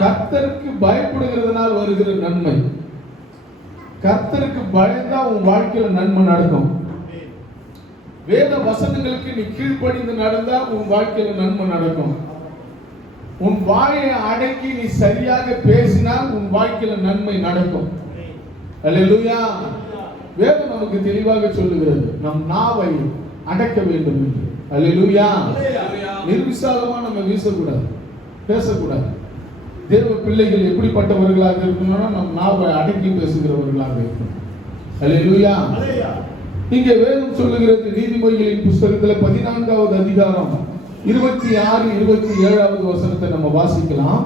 கர்த்தருக்கு பயப்படுகிறதுனால் வருகிற நன்மை. கர்த்தருக்கு பயந்தா உன் வாழ்க்கையில நன்மை நடக்கும். வேத வசனங்களுக்கு நீ கீழ்ப்படிந்து நடந்தா உன் வாழ்க்கையில நன்மை நடக்கும். உன் வாயை அடக்கி நீ சரியாக பேசினால் உன் வாழ்க்கையில நன்மை நடக்கும். அல்லேலூயா. வேதம் நமக்கு தெளிவாக சொல்லுகிறது, நம் நாவை அடக்க வேண்டும் என்று. அல்லேலூயா. நிர்விசாலமா நம்ம வீசக்கூடாது, பேசக்கூடாது. தேவ பிள்ளைகள் எப்படிப்பட்டவர்களாக இருக்கணும்னா நம் நாவை அடக்கி பேசுகிறவர்களாக இருக்கணும். அல்லேலூயா. இங்கே வேதம் சொல்லுகிறது, நீதிமொழிகளின் புஸ்தகத்துல 14வது அதிகாரம் 26, 27வது வசனத்தை நம்ம வாசிக்கலாம்.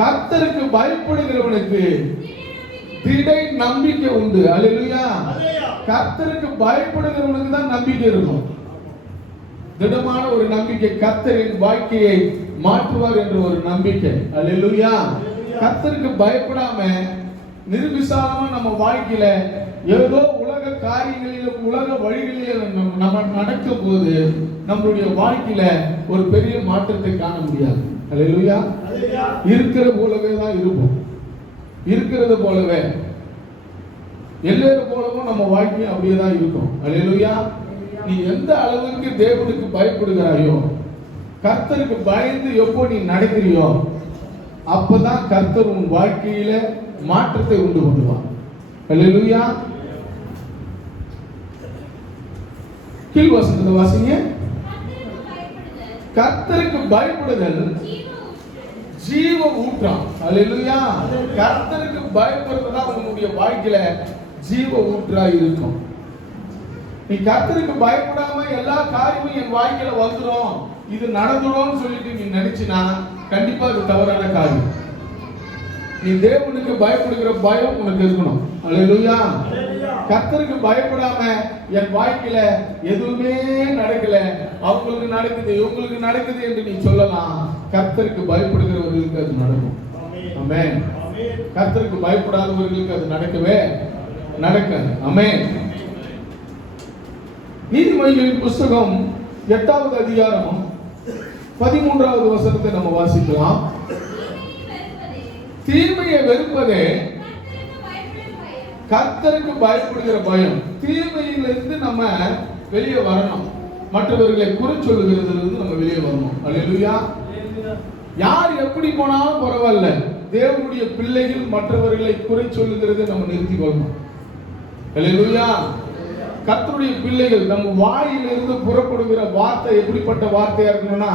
கர்த்தருக்கு பயப்படுகிறவனுக்கு திடை நம்பிக்கை உண்டு. அல்லேலூயா. கர்த்தருக்கு பயப்படுகிறவனுக்கு தான் நம்பிக்கை இருக்கும். திடமான ஒரு நம்பிக்கை, கர்த்தரின் வாழ்க்கையை மாற்றுவார் என்ற ஒரு நம்பிக்கை. அல்லேலூயா. கர்த்தருக்கு பயப்படாம நிர்விசாலமா நம்ம வாழ்க்கையில ஏதோ உலக காரியங்களில உலக வழிகளில நம்ம நடக்கும் போது நம்மளுடைய வாழ்க்கையில ஒரு பெரிய மாற்றத்தை காண முடியாது. அல்லேலூயா. இருக்கிற போலவே தான் இருப்போம். இருக்கிறது போலவே எல்லாரும் போலவும் நம்ம வாழ்க்கை அப்படியே தான் இருக்கும். அல்லேலூயா. நீ எந்த அளவுக்கு தேவனுக்கு பயப்படுகிறாயோ, கர்த்தருக்கு பயந்து எப்போ நீ நடக்கிறியோ, அப்பதான் கர்த்தர் உன் வாழ்க்கையில மாற்றத்தை உண்டு பண்ணுவார். அல்லேலூயா. கீழ் வசனத்தை வாசிங்க. கர்த்தருக்கு பயப்படுதல் ஜீவ ஊற்றம். அல்லேலூயா. கர்த்தருக்கு பயப்படுறதா உன்னுடைய வாழ்க்கையில ஜீவ ஊற்றா இருக்கும். நீ கர்த்தருக்கு பயப்படாம எல்லா காரியமும் என் வாழ்க்கையில வந்துடும், இது நடந்துடும் சொல்லிட்டு நீ நினைச்சினா கண்டிப்பா அது தவறான காரியம். நீ தேவனுக்கு பயப்படுகிற பயம் உனக்கு இருக்கணும். அல்லேலூயா. கர்த்தருக்கு பயப்படாம என் வாழ்க்கையில எதுவுமே நடக்கல, அவங்களுக்கு நடக்குது இவங்களுக்கு நடக்குது என்று நீ சொல்லலாம். கர்த்தருக்கு பயப்படுகிறவர்களுக்கு அது நடக்கும். ஆமென். கர்த்தருக்கு பயப்படாதவர்களுக்கு அது நடக்கவே நடக்காது. ஆமென். நீதிமொழிகளின் புஸ்தகம் 8வது அதிகாரம் 13வது வசனத்தை நம்ம வாசிக்கலாம். தீமையை வெறுப்பதே கர்த்தருக்கு பயப்படுகிற பயம். தீமையிலிருந்து நம்ம வெளியே வரணும், மற்றவர்களை குறை சொல்லுகிறதிலிருந்து நம்ம வெளியே வரணும். அல்லேலூயா. யார் எப்படி போனாலும் பரவாயில்ல, தேவனுடைய பிள்ளைகள் மற்றவர்களை குறை சொல்லுகிறதை நம்ம நிறுத்திக் கொள்ளணும். அல்லேலூயா. கர்த்தருடைய பிள்ளைகள் நம்ம வாயிலிருந்து புறப்படுகிற வார்த்தை எப்படிப்பட்ட வார்த்தையா இருக்கணும்னா,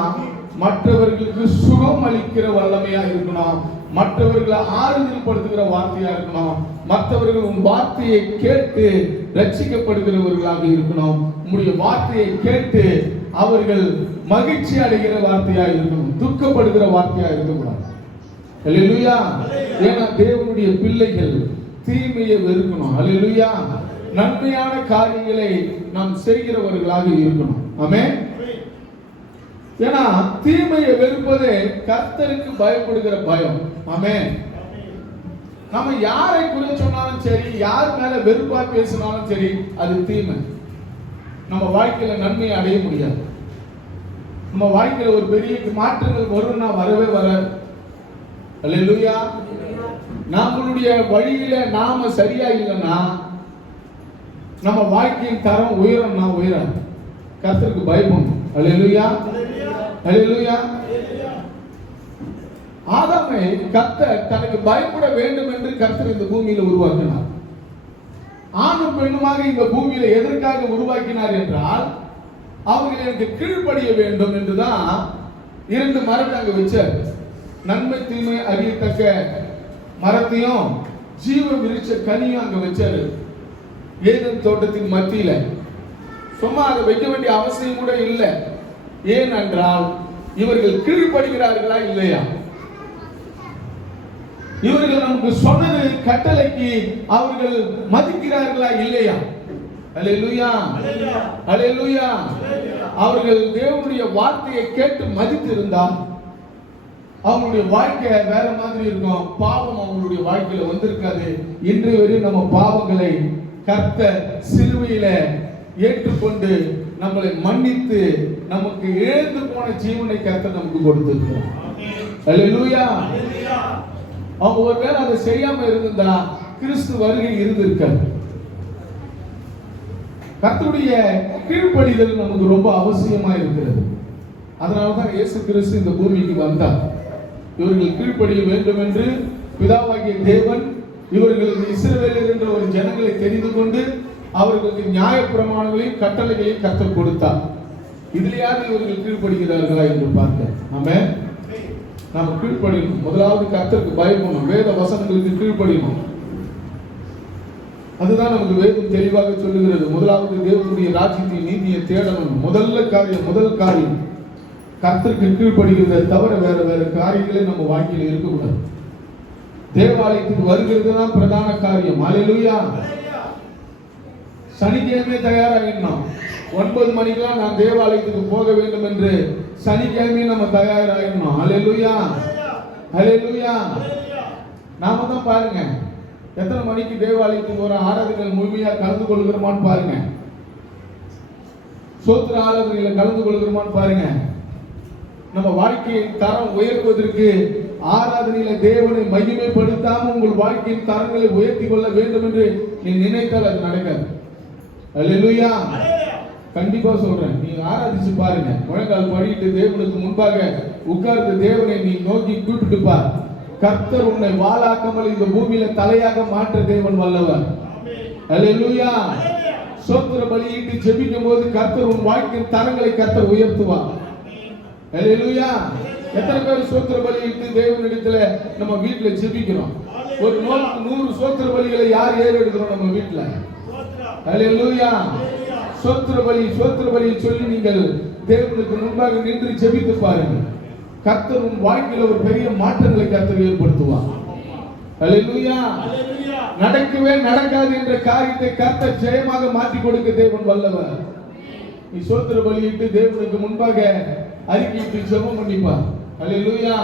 மற்றவர்களுக்கு சுகம் அளிக்கிற வல்லமையா இருக்கணும், மற்றவர்களை ஆறுதல் படுத்துகிற வார்த்தையா இருக்கணும், மற்றவர்கள் உன் வார்த்தையை கேட்டு ரட்சிக்கப்படுகிறவர்களாக இருக்கணும். உங்களுடைய வார்த்தையை கேட்டு அவர்கள் மகிழ்ச்சி அடைகிற வார்த்தையா இருக்கணும், துக்கப்படுகிற வார்த்தையா இருக்கக்கூடாது. அல்லேலூயா. ஏன்னா தேவனுடைய பிள்ளைகள் தீமையை வெறுக்கணும். அல்லேலூயா. நன்மையான காரியங்களை நாம் செய்கிறவர்களாக இருக்கணும். ஆமென். ஏன்னா தீமையை வெறுப்பதே கர்த்தருக்கு பயப்படுகிற பயம். ஆமென். நம்ம யாரை குறை சொன்னாலும் சரி, யார் மேல வெறுப்பா பேசினாலும் சரி, அது தீமை. நம்ம வாழ்க்கையில நன்மையை அடைய முடியாது. நம்ம வாழ்க்கையில ஒரு பெரிய மாற்றங்கள் வரும்னா வரவே வராது. அல்லேலூயா. நம்மளுடைய வழியில நாம சரியா இல்லைன்னா நம்ம வாழ்க்கையின் தரம் உயரம்னா உயராது. கர்த்தருக்கு பயப்படணும். அல்லேலூயா. அல்லேலூயா. ஆதாமை கர்த்தர் தனக்கு பயப்பட வேண்டும் என்று கர்த்தர் இந்த பூமியில உருவாக்கினார். ஆணும் பெண்ணுமாக இந்த பூமியில எதற்காக உருவாக்கினார் என்றால், அவர்கள் எனக்கு கீழ்ப்படிய வேண்டும் என்றுதான் 2 மரத்தை அங்க வச்சார். நன்மை தீமை அறியத்தக்க மரத்தையும் ஜீவ விருட்ச கனியும் அங்க வச்சாரு. ஏதேன் தோட்டத்தின் மத்தியில சும்மா அதை வைக்க வேண்டிய அவசியம் கூட இல்லை. ஏனென்றால் இவர்கள் கீழ்ப்படுகிறார்களா இல்லையா? இவர்கள் நமக்கு சொன்னது கட்டளைக்கு அவர்கள் மதிக்கிறார்களா இல்லையா? அல்லேலூயா. அல்லேலூயா. அவர்கள் தேவனுடைய வார்த்தையை கேட்டு மதித்து இருந்தால் அவங்களுடைய வாழ்க்கை வேற மாதிரி இருக்கும். பாவம் அவங்களுடைய வாழ்க்கையில வந்திருக்காது. இன்று வரை நம்ம பாவங்களை கர்த்தர் சிலுவையில ஏற்றுக்கொண்டு நம்மளை மன்னித்து நமக்கு இழந்து போன ஜீவனை கர்த்தர் நமக்கு கொடுத்திருக்கிறார். அல்லேலூயா. அவங்க ஒருவேளை அதை செய்யாம இருந்தா கிறிஸ்து வருகை இருந்திருக்காது. கர்த்தருடைய கீழ்ப்படிதல் நமக்கு ரொம்ப அவசியமா இருக்கிறது. அதனாலதான் இயேசு கிறிஸ்து இந்த பூமிக்கு வந்தார். இவர்கள் கீழ்ப்படிய வேண்டும் என்று பிதாவாகிய தேவன் இவர்களுக்கு இஸ்ரவேலர் என்ற ஒரு ஜனங்களை தெரிந்து கொண்டு அவர்களுக்கு நியாயப்பிரமாணங்களையும் கட்டளைகளையும் கற்றுக் கொடுத்தார். இதுலயாவது இவர்கள் கீழ்ப்படுகிறார்களா என்று பார்க்க ஆமென். நாம கீழ்ப்படியணும். முதலாவது கர்த்தருக்கு பயப்படணும், வேத வசனங்களுக்கு கீழ்ப்படியணும். அதுதான் நமக்கு வேதம் தெளிவாக சொல்லுகிறது. முதலாவது தேவனுடைய ராஜ்யத்தை நீதியை தேடணும். முதல் காரியம் கர்த்தருக்கு கீழ்ப்படுகிறத தவிர வேற காரியங்களே நம்ம வாழ்க்கையில் இருக்கக்கூடாது. தேவாலயத்துக்கு வருகிறது தான் பிரதான காரியம். அல்லேலூயா. சனிக்கிழமை தயாராகிடணும். 9 மணிக்கெல்லாம் நான் தேவாலயத்துக்கு போக வேண்டும் என்று சனிக்கிழமை நம்ம தயாராகிடணும். அல்லேலூயா, அல்லேலூயா. நாம தான் பாருங்க எத்தனை மணிக்கு தேவாலயத்துக்கு வர ஆராதனைகள் முழுமையா கலந்து கொள்கிறோமான்னு பாருங்க. சோத்திர ஆராதனைகளை கலந்து கொள்கிறோமான்னு பாருங்க. நம்ம வாழ்க்கையின் தரம் உயர்வதற்கு ஆராதனையில தேவனை மகிமைப்படுத்தாம உங்கள் வாழ்க்கையின் தரங்களை உயர்த்தி கொள்ள வேண்டும் என்று நீ நினைத்தால் அது நடக்காது. அல்லேலூயா. கண்டிப்பா சொல்றேன், நீ ஆராதிச்சு பாருங்க. முழங்கால் படிட்டு தேவனுக்கு முன்பாக உட்கார்ந்து தேவனை நீ நோக்கி கூப்பிட்டு பார். கர்த்தர் உன்னை வாளாக்காமல் இந்த பூமியில தலையாக மாற்ற தேவன் வல்லவர். அல்லேலூயா. சோத்திர பலியிட்டு ஜெபிக்கும் போது கர்த்தர் உன் வாழ்க்கையின் தரங்களை கர்த்தர் உயர்த்துவார். அல்லேலூயா. எத்தனை பேர் சோத்திர பலியிட்டு தேவனிடத்துல நம்ம வீட்டுல ஜெபிக்கிறோம்? ஒரு 100 சோத்திர பலிகளை யார் ஏறெடுக்கிறோம் நம்ம வீட்டுல? அல்லேலூயா. சோத்திர பலி சொல்லி நீங்கள் தேவனுக்கு முன்பாக நின்று ஜெபித்து பாருங்கள். கர்த்தர் உன் வாழ்க்கையில ஒரு பெரிய மாற்றங்களை கர்த்தர் ஏற்படுத்துவார். அல்லேலூயா. நடக்கவே நடக்காது என்ற காரியத்தை கர்த்தர் ஜெயமாக மாற்றி கொடுக்க தேவன் வல்லவர். நீ சோத்திர பலியிட்டு தேவனுக்கு முன்பாக அறிக்கையிட்டு ஜெபம் பண்ணிப்பார். அல்லேலூயா.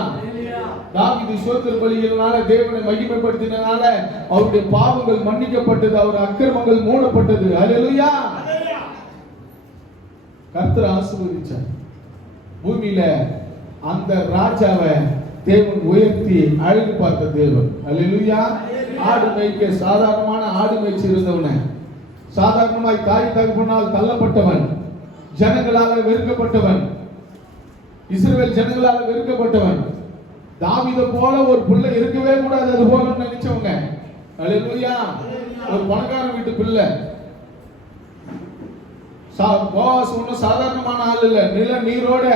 தாவீது சோத்திர பலியினால தேவனை மகிமைப்படுத்தினால அவருடைய பாவங்கள் மன்னிக்கப்பட்டது, அவர் அக்கிரமங்கள் மூடப்பட்டது. அல்லேலூயா. கர்த்தர் ஆசீர்வதிச்சார். பூமியில அந்த ராஜாவை தேவன் உயர்த்தி அழகு பார்த்த தேவன். அல்லேலூயா. ஆடு மேய்க்க சாதாரணமான ஆடு மேய்ச்சி இருந்தவன, சாதாரணமாய் தாய் தகப்பனால் தள்ளப்பட்டவன், ஜனங்களால் வெறுக்கப்பட்டவன், இஸ்ரவேல் ஜனங்களால் வெறுக்கப்பட்டவன். தாவீதை போல ஒரு பிள்ளை இருக்கவே கூடாது அது போல நினைச்சவங்க. அல்லேலூயா. ஒரு பணக்கார வீட்டு பிள்ளை. போவாஸ் ஒன்னும் சாதாரணமான ஆள் இல்ல. நில நீரோட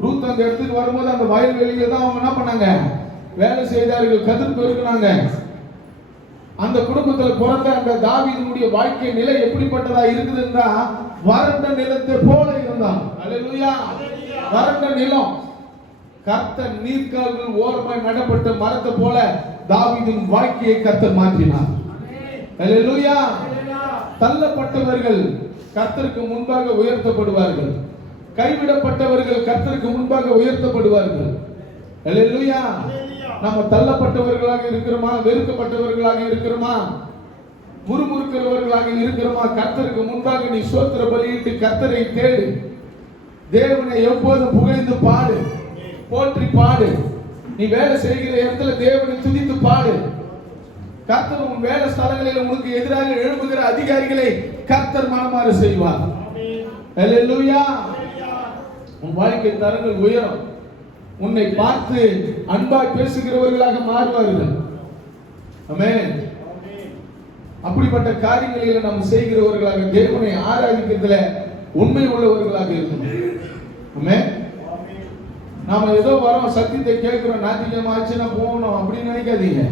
ரூத் அந்த இடத்துக்கு வரும்போது அந்த வயல்வெளியில தான் அவங்க என்ன பண்ணாங்க? வேலை செய்தார்கள், கதிர் பெருக்கினாங்க. அந்த குடும்பத்தில் பிறந்த அந்த தாவீதுடைய வாழ்க்கை நிலை எப்படிப்பட்டதா இருக்குதுன்னா வறண்ட நிலத்தை போல இருந்தான். அல்லேலூயா. வறண்ட நிலம். கர்த்தர் நீர்க்கால்கள் ஓரமாய் நடப்பட்ட மரத்தை போல தாவீதின் வாழ்க்கையை கர்த்தர் மாற்றினார். அல்லேலூயா. தள்ளப்பட்டவர்கள் கர்த்தருக்கு முன்பாக உயர்த்தப்படுவார்கள். கைவிடப்பட்டவர்கள் கர்த்தருக்கு முன்பாக உயர்த்தப்படுவார்கள். அல்லேலூயா. நம்ம தள்ளப்பட்டவர்களாக இருக்கிறோமா? வெறுக்கப்பட்டவர்களாக இருக்கிறோமா? முறுமுறுக்கிறவர்களாக இருக்கிறோமா? கர்த்தருக்கு முன்பாக நீ சோத்திர பலியிட்டு கர்த்தரை தேடு. தேவனை எப்போதும் புகழ்ந்து பாடு, போற்றி பாடு. நீ வேலை செய்கிற இடத்துல தேவனை துதித்து பாடு. கர்த்தர் உன் வேலை ஸ்தலங்களில் உனக்கு எதிராக எழும்புகிற அதிகாரிகளை கர்த்தர் மனமாற செய்வார். அல்லேலூயா. உன் வாழ்க்கை தரங்கள் உயரும். உன்னை பார்த்து அன்பாய் பேசுகிறவர்களாக மாறுவார்கள். ஆமென். அப்படிப்பட்ட காரியங்களில் நாம் செய்கிறவர்களாக தேவனை ஆராதிக்கிறதுல உண்மை உள்ளவர்களாக இருக்கணும். ஆமென். நாம ஏதோ வரோம், சத்தியத்தை கேட்கிறோம், ஞாயிற்றுக்கிழமை ஆச்சுன்னா போகணும் அப்படின்னு நினைக்காதீங்க.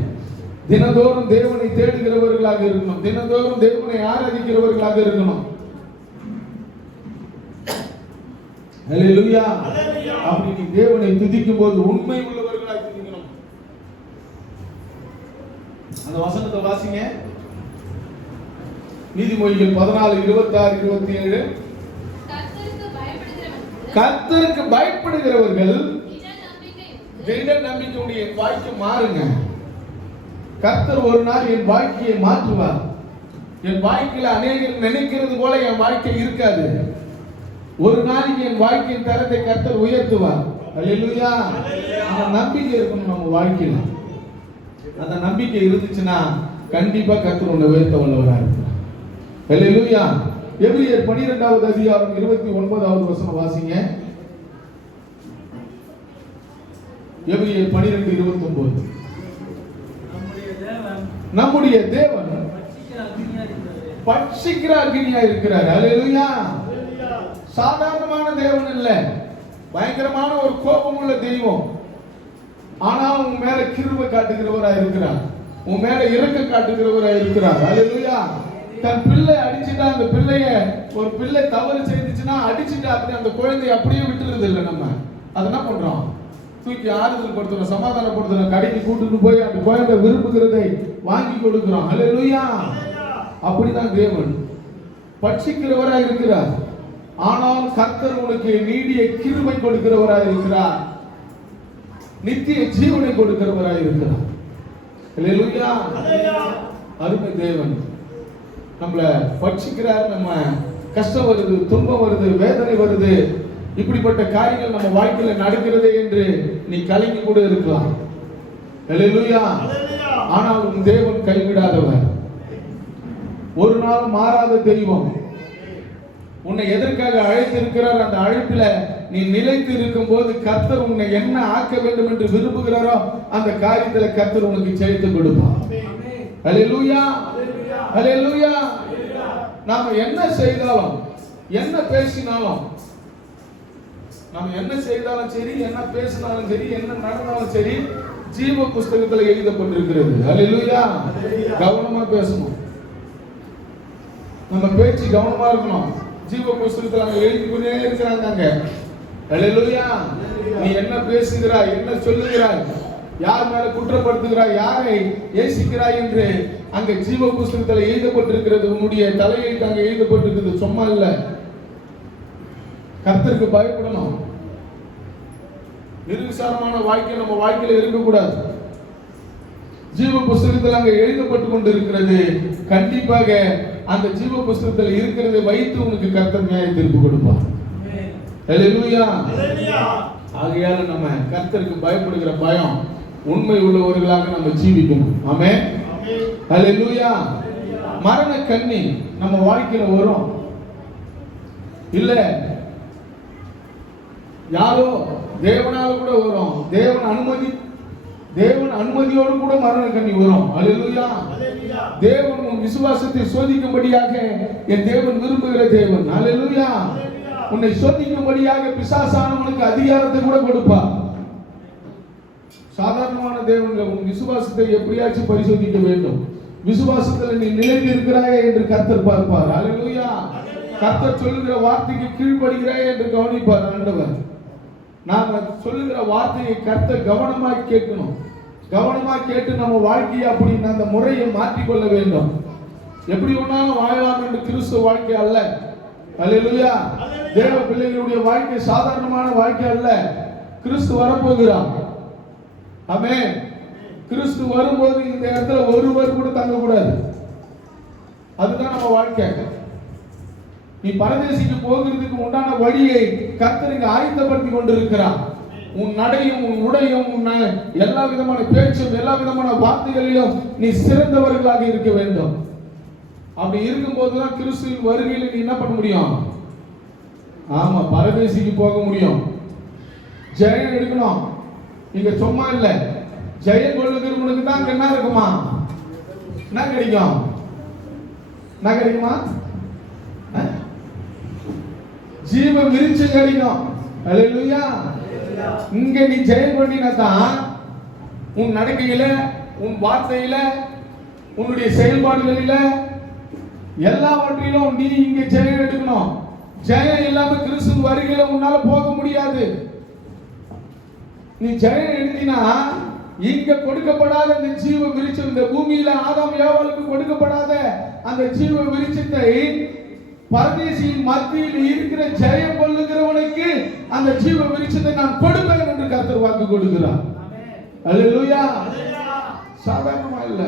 தினந்தோறும் தேவனை தேடுகிறவர்களாக இருக்கணும். தினந்தோறும் தேவனை ஆராதிக்கிறவர்களாக இருக்கணும். அல்லேலூயா. அப்படி நீ தேவனை துதிக்கும் போது உண்மை உள்ளவர்களாக துதிக்கணும். அந்த வசனத்தை வாசிங்க. நீதிமொழிகள் 14, 26, 27. கர்த்தருக்கு பயப்படுகிறவர்கள் திட நம்பிக்கையுடைய வாழ்க்கை மாறுங்க. கர்த்தர் ஒரு நாள் என் வாழ்க்கையை மாற்றுவார். என் வாழ்க்கையில அநேகர் நினைக்கிறது போல என் வாழ்க்கை இருக்காது. ஒரு நாளைக்கு என் வாழ்க்கையின் தரத்தை கர்த்தர் உயர்த்துவார். அல்லேலூயா. அந்த நம்பிக்கை இருக்கணும் நம்ம வாழ்க்கையில. அந்த நம்பிக்கை இருந்துச்சுன்னா கண்டிப்பா கர்த்தர் உன்னை உயர்த்த வல்லவராக இருக்கிறார். அல்லேலூயா. எபிரேயர் 12வது அதிகாரம் 29வது வசனம் வாசிங்க. எபிரேயர் 12:29. நம்முடைய தேவன் பட்சிக்கிற அக்னியா இருக்கிறார். அல்லேலூயா. சாதாரணமான தேவன் இல்ல, பயங்கரமான ஒரு கோபம் உள்ள தெய்வம். ஆனால் உன் மேல கிருபை காட்டுகிறவராய் இருக்கிறார், உன் மேல இரக்கம் காட்டுகிறவராய் இருக்கிறார். அல்லேலூயா. தன் பிள்ளை அடிச்சுட்டா, அந்த பிள்ளைய ஒரு பிள்ளை தவறு செய்துச்சுன்னா அடிச்சுட்டா அப்படி அந்த குழந்தையை அப்படியே விட்டுறது இல்லை. நம்ம அதை என்ன பண்றோம்? தூக்கி ஆறுதல் படுத்துறோம், சமாதானப்படுத்துறோம், கடைக்கு கூட்டிட்டு போய் அந்த குழந்தை விரும்புகிறதை வாங்கி கொடுக்கிறோம். அல்லேலூயா. அப்படிதான் தேவன் பட்சிக்கிறவராய் இருக்கிறார். ஆனால் கர்த்தர் உனக்கு நீடிய கிருபை கொடுக்கிறவராய் இருக்கிறார், நித்திய ஜீவனை கொடுக்கிறவராய் இருக்கிறார். அல்லேலூயா. அருமை தேவன் நம்மள பட்சிக்கிறார். நம்ம கஷ்டம் வருது, துன்பம் வருது, வேதனை வருது, இப்படிப்பட்ட காரியங்கள் நம்ம வாழ்க்கையில நடக்கிறதே என்று நீ கலங்கி கூட இருக்கலாம். அல்லேலூயா. ஆனால் உன் தேவன் கைவிடாதவர், ஒரு நாள் மாறாத தெய்வம். உன்னை எதற்காக அழைத்திருக்கிறார்? அந்த அழைப்பில நீ நிலைத்து இருக்கும் போது கர்த்தர் உன்னை என்ன ஆக்க வேண்டும் என்று விரும்புகிறாரோ அந்த காரியத்துல கர்த்தர் உனக்கு ஜெயித்து கொடுப்பார். அல்லேலூயா. அல்லேலூயா. நாம என்ன செய்தாலும், என்ன பேசினாலும், நாம என்ன செய்தாலும் சரி, என்ன பேசினாலும் சரி, என்ன நடந்தாலும் சரி, ஜீவ புஸ்தகத்தில் எழுதப்பட்டிருக்கிறது. அல்லேலூயா. கவனமா பேசணும், நம்ம பேச்சு கவனமா இருக்கணும். ஜீவ புஸ்தகத்தில் அவங்க எழுதி கொண்டே இருக்கிறாங்க. அல்லேலூயா. நீ என்ன பேசுகிறாய், என்ன சொல்லுகிறாய், யார் மேல குற்றப்படுத்துகிறாய், யாரை ஏசிக்கிறாய் என்று அங்க ஜீவ புஸ்தகத்தில் எழுதப்பட்டிருக்கிறது. உன்னுடைய தலையெழுத்து அங்க எழுதப்பட்டிருக்கிறது, சும்மா இல்ல. கர்த்தருக்கு பயப்படணும். நிர்விசாரமான வாழ்க்கை நம்ம வாழ்க்கையில இருக்கக்கூடாது. ஜீவ புஸ்தகத்தில் அங்க எழுதப்பட்டு கொண்டிருக்கிறது. கண்டிப்பாக அந்த ஜீவ புஸ்தகத்தில் இருக்கிறதை வைத்து உனக்கு கர்த்தர் நியாய தீர்ப்பு கொடுப்பார். அல்லேலூயா. ஆகையால நம்ம கர்த்தருக்கு பயப்படுகிற பயம் உண்மை உள்ளவர்களாக நம்ம ஜீவிக்கணும். ஆமென். அல்லேலூயா. மரண கண்ணி நம்ம வாழ்க்கையில வரும் இல்ல, யாரோ தேவனால கூட வரும். தேவன் அனுமதியோடு கூட மரண கண்ணி வரும். அல்லேலூயா. தேவன் உன் விசுவாசத்தை சோதிக்கும்படியாக என் தேவன் விரும்புகிற தேவன். அல்லேலூயா. உன்னை சோதிக்கும்படியாக பிசாசானவனுக்கு அதிகாரத்தை கூட கொடுப்பார். சாதாரணமான தேவன்கள் உன் விசுவாசத்தை எப்படியாச்சும் பரிசோதிக்க வேண்டும். விசுவாசத்தில் நீ நிலைத்து இருக்கிறாயா என்று கர்த்தர் பார்ப்பார். அல்லேலூயா. கர்த்தர் சொல்லுகிற வார்த்தைக்கு கீழ்ப்படுகிறாயா என்று கவனிப்பார் ஆண்டவர். நாம சொல்லுகிற வார்த்தையை கர்த்தர் கவனமாய் கேட்கணும். கவனமா கேட்டு நம்ம வாழ்க்கையை அப்படி அந்த முறையை மாற்றிக்கொள்ள வேண்டும். எப்படி ஒன்னாலும் வாழலாம் என்று கிறிஸ்துவ வாழ்க்கை அல்ல. அல்லேலூயா. தேவ பிள்ளைகளுடைய வாழ்க்கை சாதாரணமான வாழ்க்கை அல்ல. கிறிஸ்து வரப்போகிறார். ஆமென். கிறிஸ்து வரும்போது இந்த இடத்துல ஒருவர் கூட தங்க கூடாது. அதுதான் நம்ம வாழ்க்கை. நீ பரதேசிக்கு போகிறதுக்கு உண்டான வழியை கர்த்தர் இங்க ஆயத்தப்படுத்தி கொண்டிருக்கிறார். உன் நடையும், உன் உடையும், உன் எல்லா விதமான பேச்சும், எல்லா விதமான வார்த்தைகளிலும் நீ சிறந்தவர்களாக இருக்க வேண்டும். அப்படி இருக்கும் போதுதான் கிறிஸ்துவின் வருகையில் நீ என்ன பண்ண முடியும்? ஆமா, பரதேசிக்கு போக முடியும். ஜெயம் எடுக்கணும். நீங்க சும்மா இல்ல, ஜெயம் கொள்ளுகிறவனுக்கு தான் என்ன இருக்குமா? என்ன கிடைக்கும்? என்ன கிடைக்குமா? ஜீவ விருட்சம் கிடைக்கும். அல்லேலூயா. இங்க நீ ஜெயம் பண்ணினா தான் உன் நடக்கையில, உன் வார்த்தையில, உன்னுடைய செயல்பாடுகளில, எல்லாவற்றிலும் நீ இங்க ஜெயம் எடுக்கணும். ஜெயம் இல்லாம கிறிஸ்து வருகையில உன்னால போக முடியாது. நீ ஜெயம் எடுத்தினா இங்க கொடுக்கப்படாத இந்த ஜீவ விருட்சம், இந்த பூமியில ஆதாம் ஏவாளுக்கு கொடுக்கப்படாத அந்த ஜீவ விருட்சத்தை பரதேசியின் மத்தியில் இருக்கிற ஜெயம் கொள்ளுகிறவனுக்கு அந்த ஜீவ விருட்சத்தை நான் கொடுப்பேன் என்று கர்த்தர் வாக்கு கொடுக்கிறார். அல்லேலூயா. சாதாரணமா இல்ல.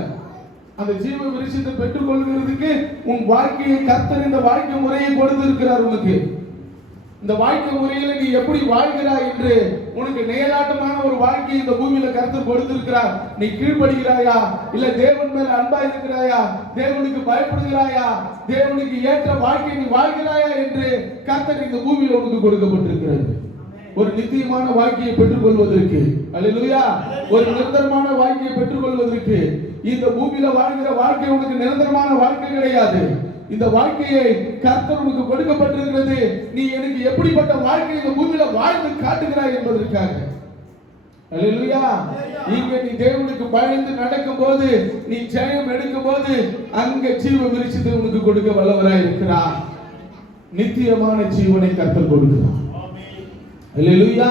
அந்த ஜீவ விருட்சத்தை பெற்றுக் கொள்கிறதுக்கு உன் வாழ்க்கையை கர்த்தர் இந்த வாழ்க்கை முறையை கொடுத்திருக்கிறார் உனக்கு. இந்த வாழ்க்கை முறையில நீ எப்படி வாழ்கிறாய் என்று உனக்கு நேராட்டமான ஒரு வாழ்க்கையை இந்த பூமியில கர்த்தர் கொடுத்திருக்கிறார். நீ கீழ்ப்படுகிறாயா, இல்ல தேவன் மேல அன்பா இருக்கிறாயா, தேவனுக்கு பயப்படுகிறாயா, தேவனுக்கு ஏற்ற வாழ்க்கை நீ வாழ்கிறாயா என்று கர்த்தர் இந்த பூமியில உனக்கு கொடுக்கப்பட்டிருக்கிறது. ஒரு நித்தியமான வாழ்க்கையை பெற்றுக் கொள்வதற்கு, அல்லேலூயா, ஒரு நிரந்தரமான வாழ்க்கையை பெற்றுக் கொள்வதற்கு இந்த பூமியில வாழ்கிற வாழ்க்கை உனக்கு நிரந்தரமான வாழ்க்கை கிடையாது. இந்த வாழ்க்கையை கர்த்தர் உனக்கு கொடுக்கப்பட்டிருக்கிறது. நீ எனக்கு எப்படிப்பட்ட வாழ்க்கை இந்த பூமியில வாழ்ந்து காட்டுகிறாய் என்பதற்காக. அல்லேலூயா. இங்க நீ தேவனுக்கு பயந்து நடக்கும் போது, நீ ஜெயம் எடுக்கும் போது, அங்க ஜீவ விருட்சத்தை உனக்கு கொடுக்க வல்லவராய் இருக்கிறார். நித்தியமான ஜீவனை கர்த்தர் கொடுக்கிறார். அல்லேலூயா.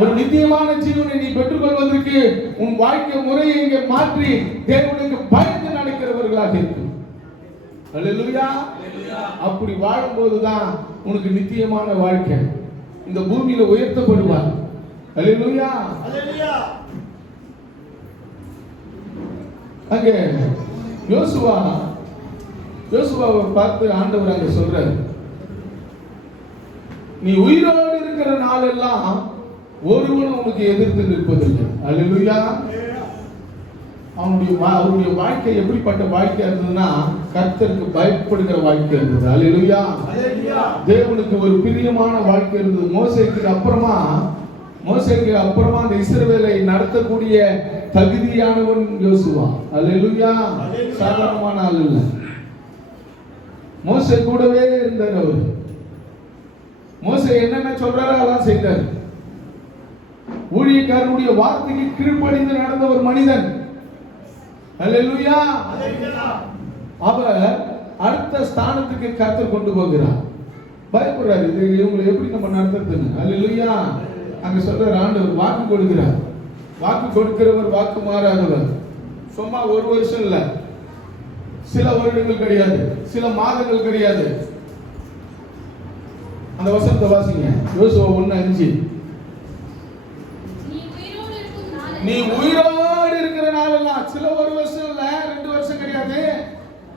ஒரு நித்தியமான ஜீவனை நீ பெற்றுக் கொள்வதற்கு உன் வாழ்க்கை முறையை இங்கே மாற்றி தேவனுக்கு பயந்து நடக்கிறவர்களாக இருக்கும். அல்லேலூயா. அப்படி வாழும்போதுதான் உனக்கு நித்தியமான வாழ்க்கை இந்த பூமியில உயர்த்தப்படுவார். அல்லேலூயா. அங்கே யோசுவாவை பார்த்து ஆண்டவர் அங்க சொல்றாரு, நீ உயிரோடு இருக்கிற நாளெல்லாம் ஒருவனும் உனக்கு எதிர்த்து நிற்பதில்லை. அல்லேலூயா. அவருடைய வாழ்க்கை எப்படிப்பட்ட வாழ்க்கை இருந்ததுன்னா, கர்த்தருக்கு பயப்படுகிற வாழ்க்கை இருந்தது. அல்லேலூயா. தேவனுக்கு ஒரு பிரியமான வாழ்க்கை இருந்தது. மோசேக்கு அப்புறமா அந்த இஸ்ரவேலை நடத்தக்கூடிய தகுதியானவன் யோசுவா. அல்லேலூயா. சாதாரணமான ஆள் இல்ல. மோசே கூடவே இருந்தார். அவர் மோசே என்னென்ன சொல்றாரோ அதெல்லாம் செய்தார். ஊழியக்காரனுடைய வார்த்தைக்கு கீழ்ப்படிந்து நடந்த ஒரு மனிதன். அல்லேலூயா. அவர் அடுத்த ஸ்தானத்துக்கு கர்த்தர் கொண்டு போகிறார். பயப்படுறாரு, இது இவங்களை எப்படி நம்ம நடத்துறதுன்னு. அல்லேலூயா. அங்க சொல்றாரு, ஆண்டவர் வாக்கு கொடுக்கிறார். வாக்கு கொடுக்கிறவர் வாக்கு மாறாதவர். சும்மா ஒரு வருஷம் இல்ல, சில வருடங்கள் கிடையாது, சில மாதங்கள் கிடையாது. அந்த வசனத்தை வாசிங்க. யோசுவா 1:5. நீ உயிரோடு இருக்கிற நாளெல்லாம், சில ஒரு வருஷம் இல்ல, 2 வருஷம் கிடையாது,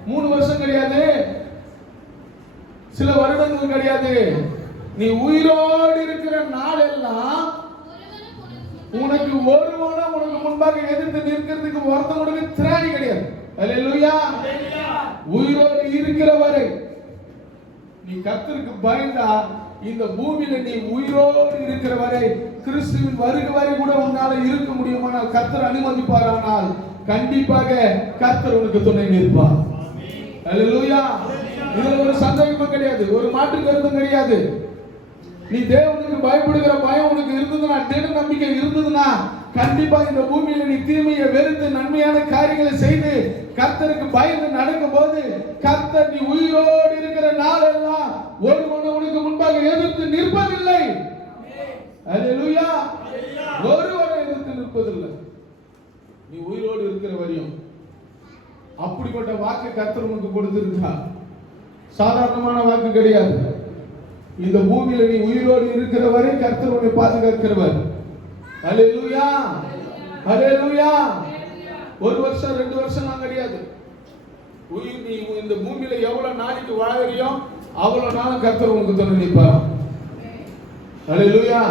3 வருஷம் கிடையாது, சில வருடங்கள் கிடையாது. நீ உயிரோடு இருக்கிற நாளெல்லாம் உனக்கு ஒருவனும் உனக்கு முன்பாக எதிர்த்து நிற்கிறதுக்கு ஒருத்தன் உனக்கு திராணி கிடையாது. அல்லேலூயா. உயிரோடு இருக்கிற வரை நீ கர்த்தருக்கு பயந்தா, இந்த பூமியில நீ உயிரோடு இருக்கிற வரை, கிறிஸ்துவின் வருகை வரை கூட உன்னால இருக்க முடியுமானால், கர்த்தர் அனுமதிப்பாரானால், கண்டிப்பாக கர்த்தர் உனக்கு துணை நிற்பார். அல்லேலூயா. இதுல ஒரு சந்தேகமும் கிடையாது, ஒரு மாற்று கருத்தும் கிடையாது. நீ தேவனுக்கு பயப்படுகிற பயம் உனக்கு இருந்ததுன்னா, தேவ நம்பிக்கை இருந்ததுன்னா, கண்டிப்பா இந்த பூமியில நீ தீமையை வெறுத்து நன்மையான காரியங்களை செய்து கர்த்தருக்கு பயந்து நடக்கும் போது, கர்த்தர் நீ உயிரோடு இருக்கிற நாளெல்லாம் ஒருவன் உனக்கு முன்பாக எதிர்த்து நிற்பதில்லை. அல்லேலூயா. ஒருவரை எதிர்த்து நிற்பதில்லை, நீ உயிரோடு இருக்கிற வரையும். அப்படிப்பட்ட வாக்கு கர்த்தர் உனக்கு கொடுத்திருக்கிறார். சாதாரணமான வாக்கு கிடையாது. இந்த பூமியில நீ உயிரோடு இருக்கிற வரை கர்த்தர் உன்னை பாதுகாக்கிறவர். அல்லேலூயா. அல்லேலூயா. 1 வருஷம் 2 வருஷம் நான் கிடையாது. நீ இந்த பூமியில எவ்வளவு நாளைக்கு வாழறியோ அவ்வளவு நாள் கர்த்தர் உனக்கு துணை நிற்பார். அல்லேலூயா.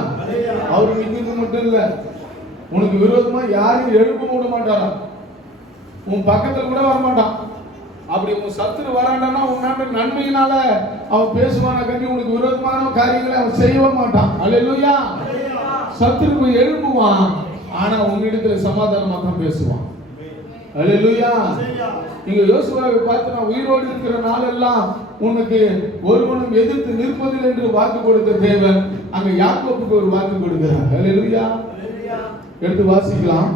அவர் நிற்கிறது மட்டும் இல்ல, உனக்கு விரோதமா யாரையும் எழுப்ப விட மாட்டாராம். உன் பக்கத்துல கூட வர மாட்டான். அப்படி உன் சத்துரு வராண்டானா உன்னாண்ட நன்மையினால அவன் பேசுவான கண்டி உனக்கு விரோதமான காரியங்களை அவன் செய்யவே மாட்டான். அல்லேலூயா. சத்துருக்கு எழுப்புவான், ஆனா உன்னிடத்துல சமாதானமா தான் பேசுவான். அல்லேலூயா. நீங்க யோசுவாவை பார்த்து, நான் உயிரோடு இருக்கிற நாளெல்லாம் உனக்கு ஒருவனும் எதிர்த்து நிற்பதில்லை என்று வாக்கு கொடுத்த தேவன் அங்க யாக்கோபுக்கு ஒரு வாக்கு கொடுக்கிறார். அல்லேலூயா. எடுத்து வாசிக்கலாம்.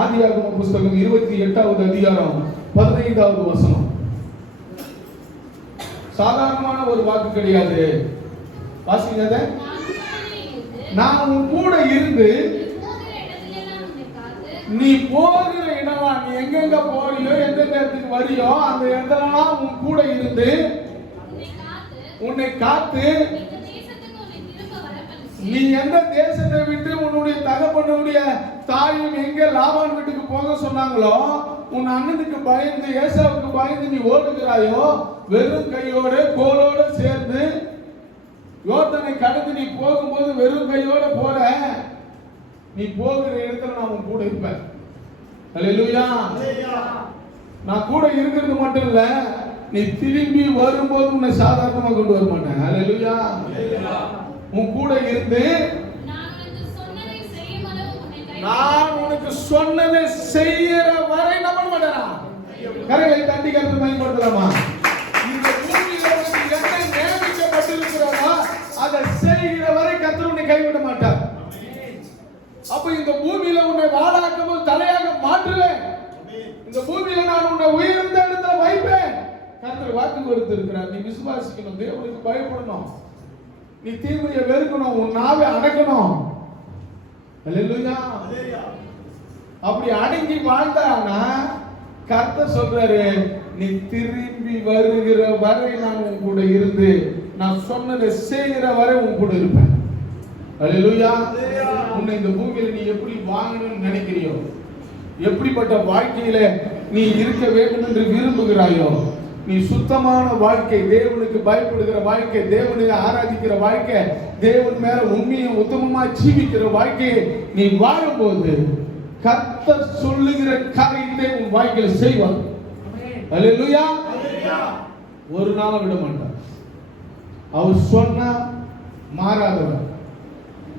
ஆதியாகம புஸ்தகம் 28வது அதிகாரம் 15வது வசனம். சாதாரணமான ஒரு வாக்கு கிடையாது. வாசிங்க. நான் உன் கூட இருந்து, நீ போகிற இடம்லாம், நீ எங்கெங்க போறியோ எந்தெந்த இடத்துக்கு வரியோ அந்த இடத்துலலாம் உன் கூட இருந்து உன்னை காத்து, நீ எந்த தேசத்தை விட்டு உன்னுடைய தகப்பனுடைய தாயும் எங்க லாபான் வீட்டுக்கு போக சொன்னாங்களோ, உன் அண்ணனுக்கு பயந்து ஏசாவுக்கு பயந்து நீ ஓடுகிறாயோ, வெறும் கையோட கோலோட சேர்ந்து யோர்தானை கடந்து நீ போகும்போது வெறும் கையோட போற, நீ போகிற இடத்துல நான் உன் கூட இருப்பேன். அல்லேலூயா. நான் கூட இருக்கிறது மட்டும் இல்ல, நீ திரும்பி வரும்போது உன்னை சாதாரணமா கொண்டு வர மாட்டேன். அல்லேலூயா. உன் கூட இருந்து நான் உனக்கு சொன்னதை செய்யற வரை நம்ப மாட்டேனா? கரைகளை தட்டி கருத்து பயன்படுத்தலாமா? இந்த பூமியில என்ன நியமிக்கப்பட்டிருக்கிறதோ அதை செய்கிற வரை கர்த்தர் உன்னை கைவிட மாட்டார். அப்ப இந்த பூமியில உன்னை வாழாக்கும் தலையாக மாற்றுவேன். இந்த பூமியில நான் உன்னை உயர்ந்த இடத்துல வைப்பேன். கர்த்தர் வாக்கு கொடுத்திருக்கிறார். நீ விசுவாசிக்கணும், தேவனுக்கு பயப்படணும், நீ தீமையை வெறுக்கணும், உன் நாவை அடக்கணும். அல்லேலூயா. அப்படி அடங்கி வாழ்ந்தானா கர்த்தர் சொல்றாரு, நீ திரும்பி வருகிற வரை நான் உன் கூட இருந்து நான் சொன்னதை செய்கிற வரை உன் கூட இருப்பேன். அல்லேலூயா. உன்னை இந்த பூமியில நீ எப்படி வாழணும்னு நினைக்கிறியோ, எப்படிப்பட்ட வாழ்க்கையில நீ இருக்க வேண்டும் என்று விரும்புகிறாயோ, நீ சுத்தமான வாழ்க்கை, தேவனுக்கு பயப்படுகிற வாழ்க்கை, தேவனை ஆராதிக்கிற வாழ்க்கை, தேவன் மேல உண்மையை உத்தமமா ஜீவிக்கிற வாழ்க்கையை நீ வாழும்போது கர்த்தர் சொல்லுகிற காரியத்தை உன் வாழ்க்கையில செய்வார். அல்லேலூயா. ஒரு நாள் விட மாட்டார். அவர் சொன்னா மாறாதவர்,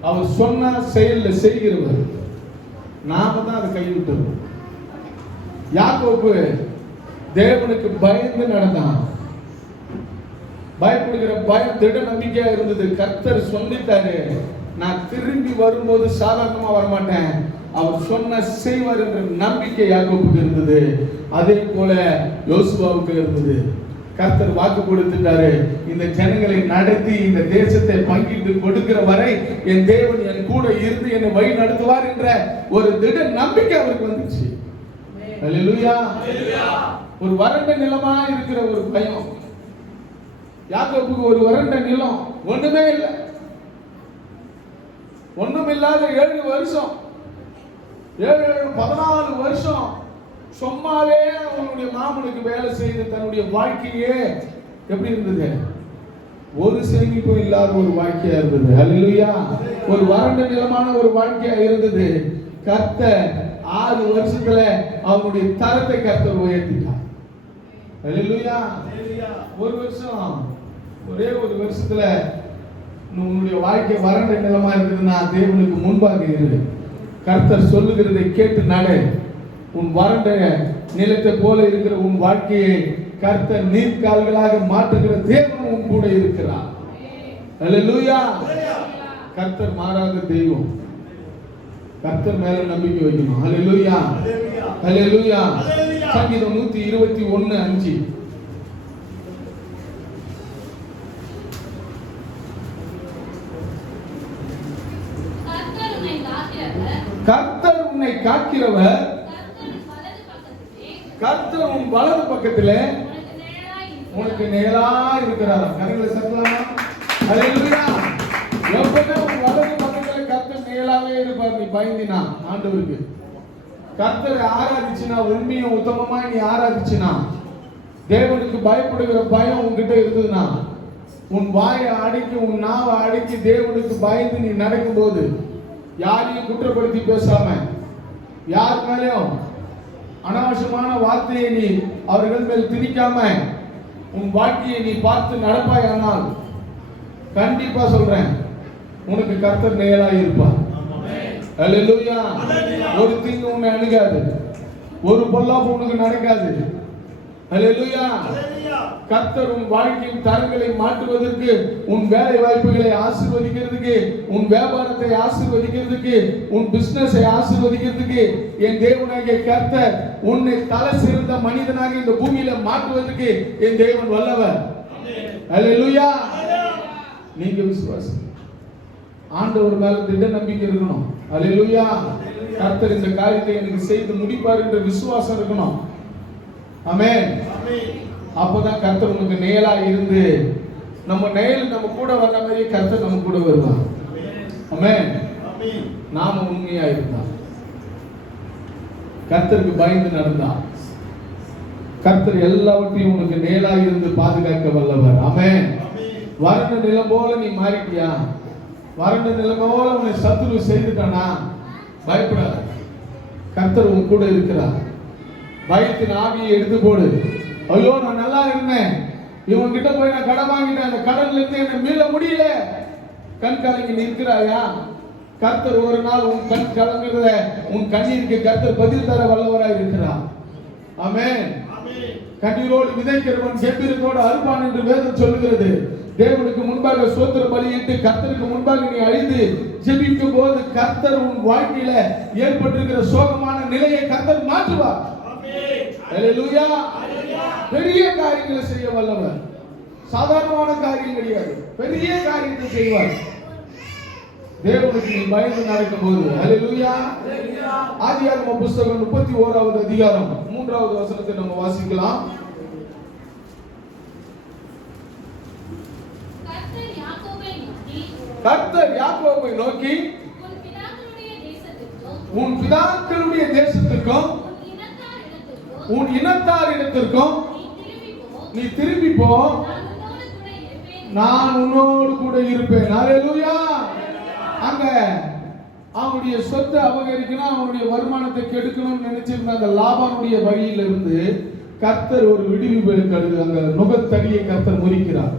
அவர் சொன்னா செயல்ல செய்கிறவர். நாம தான் அதை கைவிட்டோம். யாக்கோபு தேவனுக்கு பயந்து நடந்தான். பயப்படுகிற பயம் திட நம்பிக்கையா இருந்தது. கர்த்தர் சொல்லிட்டாரு, நான் திரும்பி வரும்போது சாதாரணமா வரமாட்டேன், அவர் சொன்ன செய்வார் என்ற நம்பிக்கை யாக்கோபுக்கு இருந்தது. அதே போல யோசுவாவுக்கு இருந்தது. கர்த்தர் வாக்கு கொடுத்துட்டாரு, இந்த ஜனங்களை நடத்தி இந்த தேசத்தை பங்கிட்டு கொடுக்கிற வரை என் தேவன் என் கூட இருந்து என்னை வழி நடத்துவார் என்ற ஒரு திட நம்பிக்கை அவருக்கு வந்துச்சு. அல்லேலூயா. ஒரு வறண்ட நிலமா இருக்கிற ஒரு பயம். யாக்கோபுக்கு ஒரு வறண்ட நிலம், ஒண்ணுமே இல்லை, ஒண்ணும் இல்லாத 7 வருஷம், 14 வருஷம் சும்மாவே அவனுடைய மாமனுக்கு வேலை செய்து தன்னுடைய வாழ்க்கையே எப்படி இருந்தது? ஒரு சேமிப்பும் இல்லாத ஒரு வாழ்க்கையா இருந்தது. அல்லேலூயா. ஒரு வறண்ட நிலமான ஒரு வாழ்க்கையா இருந்தது. கர்த்தர் 6 வருஷத்துல அவனுடைய தரத்தை கர்த்தர் உயர்த்திட்டார். அல்லேலூயா. ஒரு வருஷம், ஒரே ஒரு வருஷத்துல உன்னுடைய வாழ்க்கை வறண்ட நிலமா இருக்குதுன்னா தேவனுக்கு முன்பாக இரு. கர்த்தர் சொல்லுகிறதை கேட்டு நட. உன் வறண்ட நிலத்தை போல இருக்கிற உன் வாழ்க்கையை கர்த்தர் நீர்க்கால்களாக மாற்றுகிற தேவன் உன் கூட இருக்கிறார். அல்லேலூயா. கர்த்தர் மாறாத தெய்வம். கர்த்தர் மேல நம்பிக்கை வைக்கணும். அல்லேலூயா. அல்லேலூயா. சங்கீதம் 121:5. கர்த்தர் உன்னை காக்கிறவர், கர்த்தர் உன் வலது பக்கத்திலே உனக்கு நிழலா இருக்கிறார். கரங்களை சத்தலாமா? அல்லேலூயா. எப்பவுமே உன் வலது பக்கத்திலே கர்த்தர் நிழலாவே இருப்பார். நீ பயந்தினா ஆண்டவருக்கு, கர்த்தரை ஆராதிச்சினா, உண்மையை உத்தமமா நீ ஆராதிச்சினா, தேவனுக்கு பயப்படுகிற பயம் உன்கிட்ட இருந்ததுன்னா, உன் வாயை அடக்கி உன் நாவை அடக்கி தேவனுக்கு பயந்து நீ நடக்கும் போது, யாரையும் குற்றப்படுத்தி பேசாம, யார் மேலேயும் அனாவசியமான வார்த்தையை நீ அவர்கள் மேல் திணிக்காம உன் வாழ்க்கையை நீ பார்த்து நடப்பாயானால் கண்டிப்பா சொல்றேன், உனக்கு கர்த்தர் நிழலாய் இருப்பார். அல்லேலூயா. ஒரு தீங்கு உன்னை அணுகாது, ஒரு பொல்லாப்பு உனக்கு நடக்காது. அல்லேலூயா. கர்த்தர் உன் வாழ்க்கையின் தரங்களை மாற்றுவதற்கு, உன் வேலை வாய்ப்புகளை ஆசீர்வதிக்கிறதுக்கு, உன் வியாபாரத்தை ஆசீர்வதிக்கிறதுக்கு, உன் பிசினஸை ஆசீர்வதிக்கிறதுக்கு என் தேவனாகிய கர்த்தர் உன்னை தலை சிறந்த மனிதனாக இந்த பூமியில மாற்றுவதற்கு என் தேவன் வல்லவர். அல்லேலூயா. நீங்க விசுவாசி, ஆண்டவர் மேல திட நம்பிக்கை இருக்கணும். அல்லேலூயா. கர்த்தர் இந்த காரியத்தை எனக்கு செய்து முடிப்பார் என்ற விசுவாசம் இருக்கணும். ஆமென். அப்பதான் கர்த்தர் உனக்கு நிழலா இருந்து, நம்ம நிழல் நம்ம கூட வர்ற மாதிரி கர்த்தர் நம்ம கூட வருவார். ஆமென். நாம உண்மையா இருந்தா, கர்த்தருக்கு பயந்து நடந்தா, கர்த்தர் எல்லாவற்றையும் உனக்கு நிழலா இருந்து பாதுகாக்க வல்லவர். ஆமென். வறண்ட நிலம் போல நீ மாறிட்டியா? வறண்ட நிலம் போல உன்னை சத்துரு செய்துட்டானா? பயப்படாத, கர்த்தர் உன் கூட இருக்கிறார். பயத்தின் ஆவியை எடுத்து போடு. ஐயோ, நான் நல்லா இருந்தேன், இவன் கிட்ட போய் நான் கடன் வாங்கிட்டேன், அந்த கடன்ல இருந்து என்ன மீள முடியல. கண் கலங்கி நிற்கிறாயா? கர்த்தர் ஒரு நாள் உன் கண் கலங்குறத, உன் கண்ணீருக்கு கர்த்தர் பதில் தர வல்லவராய் இருக்கிறார். ஆமென். கண்ணீரோடு விதைக்கிறவன் கெம்பீரத்தோடு அறுப்பான் என்று வேதம் சொல்லுகிறது. தேவனுக்கு முன்பாக ஸ்தோத்திர பலியிட்டு கர்த்தருக்கு முன்பாக நீ அழிந்து ஜெபிக்கும் போது கர்த்தர் உன் வாழ்க்கையில ஏற்பட்டிருக்கிற சோகமான நிலையை கர்த்தர் மாற்றுவார். ஹல்லேலூயா. பெரிய காரியங்களை செய்ய வல்லவர், சாதாரணமான காரியம் கிடையாது, பெரிய காரியத்தை செய்வார். தேவனுக்கு நீ பயந்து நடக்கும் போது. ஹல்லேலூயா. ஆதியாகமம் புத்தகம் 31வது அதிகாரம் 3வது வசனத்தை நம்ம வாசிக்கலாம். கர்த்தர் யாக்கோபை நோக்கி உன் பிதாக்களுடைய தேசத்துக்கும் உன் இனத்தார் இடத்திற்கும் நீ திரும்பி போ, நான் உன்னோடு கூட இருப்பேன். ஹல்லேலூயா. அங்க அவனுடைய சொத்தை அபகரிக்கணும், அவனுடைய வருமானத்தை கெடுக்கணும்னு நினைச்சிருந்த அந்த லாபானுடைய வழியிலிருந்து கர்த்தர் ஒரு விடுவிப்பு கருது. அந்த நுகத்தடியை கர்த்தர் முறிக்கிறார்.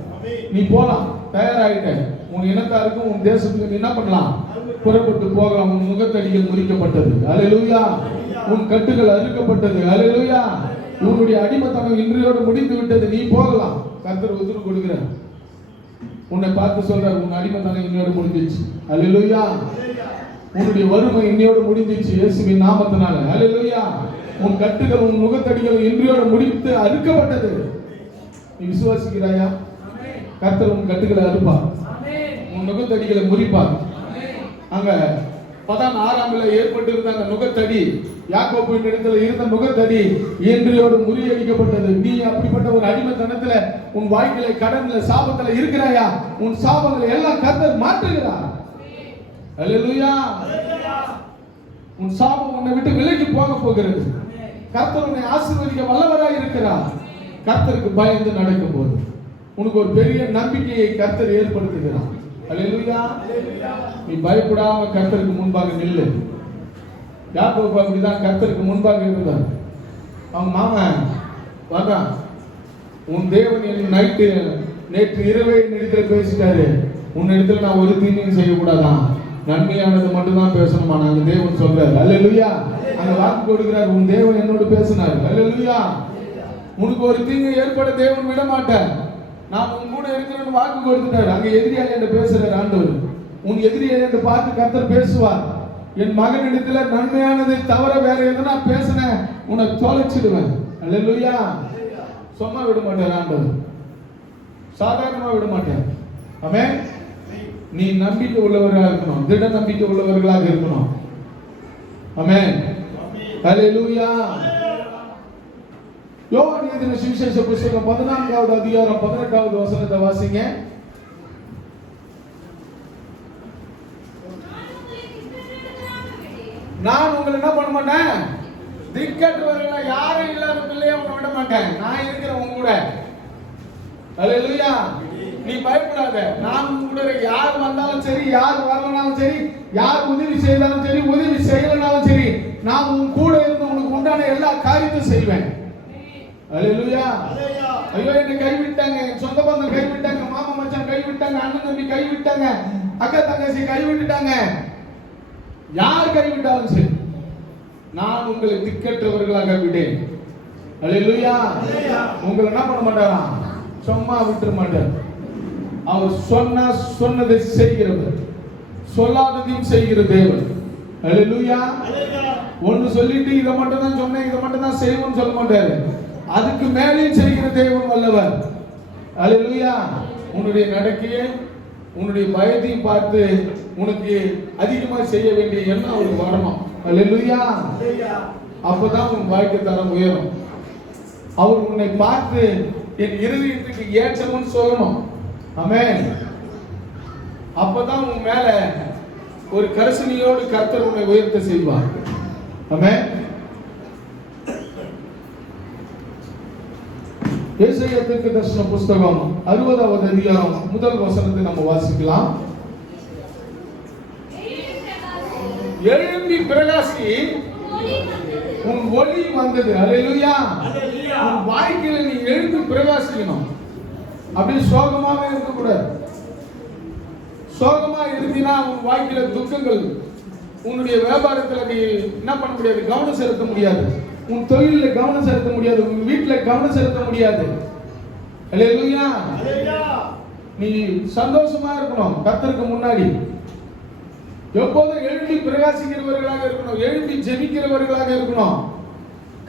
நீ போலாம், தயாராயிட்ட, உன் இனத்தாருக்கும் உன் தேசத்துக்கும் நீ என்ன பண்ணலாம், புறப்பட்டு போகலாம். உன் முகத்தடிகள் முறிக்கப்பட்டது. ஹல்லேலூயா. உன் கட்டுகள் அறுக்கப்பட்டது. ஹல்லேலூயா. உன்னுடைய அடிமைத்தனம் இன்றையோடு முடிந்து விட்டது, நீ போகலாம். கர்த்தர் உத்தரவு கொடுக்கிறார். உன்னை பார்த்து சொல்றார், உன் அடிமைத்தனம் இன்னையோடு முடிஞ்சிச்சு. ஹல்லேலூயா. உன்னுடைய வறுமை இன்னையோடு முடிஞ்சிச்சு இயேசுவின் நாமத்தினால. ஹல்லேலூயா. உன் கட்டுகள் உன் முகத்தடிகள் இன்றையோடு முடித்து அறுக்கப்பட்டது. நீ விசுவாசிக்கிறாயா? கர்த்தர் உன் கட்டுகளை அறுப்பார், உன் முகத்தடிகளை முறிப்பார். அங்க 16ஆம் ஏற்பட்டிருந்த அந்த நுகத்தடி, யாக்கோபின் இடத்துல இருந்த நுகத்தடி இன்றையோடு முறியடிக்கப்பட்டது. நீ அப்படிப்பட்ட ஒரு அடிமைத்தனத்துல உன் வாழ்க்கையில கடன்ல சாபத்துல இருக்கிறாயா? உன் சாபங்களை எல்லாம் கர்த்தர் மாற்றுகிறார். ஹல்லேலூயா. உன் சாபம் உன்னை விட்டு விலகி போக போகிறது. கர்த்தர் உன்னை ஆசீர்வதிக்க வல்லவராய் இருக்கிறார். கர்த்தருக்கு பயந்து நடக்கும் போது உனக்கு ஒரு பெரிய நம்பிக்கையை கர்த்தர் ஏற்படுத்துகிறார். ஹல்லேலூயா. நீ பயப்படாம கர்த்தருக்கு முன்பாக நில்லு. யாக்கோபு அப்படிதான் கர்த்தருக்கு முன்பாக இருந்தார். அவன் மாமன் வந்தான், உன் தேவன் நேற்று இரவே என்னிடத்துல பேசிட்டாரு, உன் இடத்துல நான் ஒரு தீமையும் செய்யக்கூடாதான், நன்மையானது மட்டும்தான் பேசணுமா நாங்க தேவன் சொல்றாரு. ஹல்லேலூயா. அங்க வாக்கு கொடுக்கிறார், உன் தேவன் என்னோடு பேசினார். ஹல்லேலூயா. உனக்கு ஒரு தீங்கு ஏற்பட தேவன் விட மாட்டார். நான் உன் கூட இருக்கிறேன்னு வாக்கு கொடுத்துட்டாரு. அங்க எதிரியால் என்று பேசுறார் ஆண்டவர். உன் எதிரியால் என்று பார்த்து கர்த்தர் பேசுவார். என் மகனிடத்துல நன்மையானதை தவிர வேற எதுனா பேசின உன்னை தொலைச்சிடுவேன். ஹல்லேலூயா. சும்மா விட மாட்டார் ஆண்டவர், சாதாரணமா விட மாட்டார். ஆமென். நீ நம்பிக்கை உள்ளவர்களாக இருக்கணும், திட நம்பிக்கை உள்ளவர்களாக இருக்கணும். ஆமென். ஹல்லேலூயா. யோவான் எழுதின சுவிசேஷ புத்தகம் 14வது அதிகாரம் 18வது வசனத்தை வாசிங்க. நான் உங்களை என்ன பண்ண மாட்டேன், திக்கற்றவர்களா யாரும் இல்லாத பிள்ளைய உன்னை விட மாட்டேன், நான் இருக்கிறேன் உங்க கூட. ஹல்லேலூயா. நீ பயப்படாத, நான் உங்க கூட. யார் வந்தாலும் சரி, யார் வரலனாலும் சரி, யார் உதவி செய்தாலும் சரி, உதவி செய்யலனாலும் சரி, நான் உன் கூட இருந்து உனக்கு உண்டான எல்லா காரியத்தையும் செய்வேன். ஹல்லேலூயா. ஐயோ, என்னை கைவிட்டாங்க, என் சொந்த பந்தம் கைவிட்டாங்க, மாமா மச்சான் கைவிட்டாங்க, அண்ணன் தம்பி கைவிட்டாங்க, அக்கா தங்கச்சி கைவிட்டுட்டாங்க, யார் கைவிட்டாலும் சரி, நான் உங்களை திக்கற்றவர்களாக விடேன். ஹல்லேலூயா. உங்களை என்ன பண்ண மாட்டாராம், சும்மா விட்டுற மாட்டார். அவர் சொன்னதை செய்கிறவர், சொல்லாததையும் செய்கிற தேவன். ஹல்லேலூயா. ஒன்னு சொல்லிட்டு இதை மட்டும் தான் சொன்னேன், இதை மட்டும் தான் செய்வோம்னு சொல்ல மாட்டாரு. அதுக்கு மேலேயும் செய்கிற தேவன் வல்லவர். ஹல்லேலூயா. உன்னுடைய நடக்கையை, உன்னுடைய பயத்தையும் பார்த்து உனக்கு அதிகமா செய்ய வேண்டிய எண்ணம் அவருக்கு வரணும். ஹல்லேலூயா. அப்பதான் உன் வாழ்க்கை தரம் உயரும். அவர் உன்னை பார்த்து என் இருதயத்துக்கு ஏற்றமுன்னு சொல்லணும். ஆமென். அப்பதான் உன் மேல ஒரு கரிசனையோடு கர்த்தர் உன்னை உயர்த்த செய்வார். ஆமென். ஏசாயா தீர்க்கதரிசன புஸ்தகம் 60வது அதிகாரம் முதல் வசனத்தை நம்ம வாசிக்கலாம். எழும்பி பிரகாசி, உன் ஒளி வந்தது. அல்லேலூயா. உன் வாழ்க்கையில நீ எழும்பி பிரகாசிக்கணும். அப்படி சோகமாவே இருக்க கூடாது. சோகமா இருந்தினா உன் வாழ்க்கையில துக்கங்கள், உன்னுடைய வியாபாரத்துல நீ என்ன பண்ண முடியாது, கவனம் செலுத்த முடியாது. உன் தொழில கவனம் செலுத்த முடியாது. உன் வீட்டுல கவனம் செலுத்த முடியாது. அல்லேலூயா. நீ சந்தோஷமா இருக்கணும். கர்த்தருக்கு முன்னாடி எப்போதும் எழும்பி பிரகாசிக்கிறவர்களாக இருக்கணும். எழும்பி ஜெபிக்கிறவர்களாக இருக்கணும்.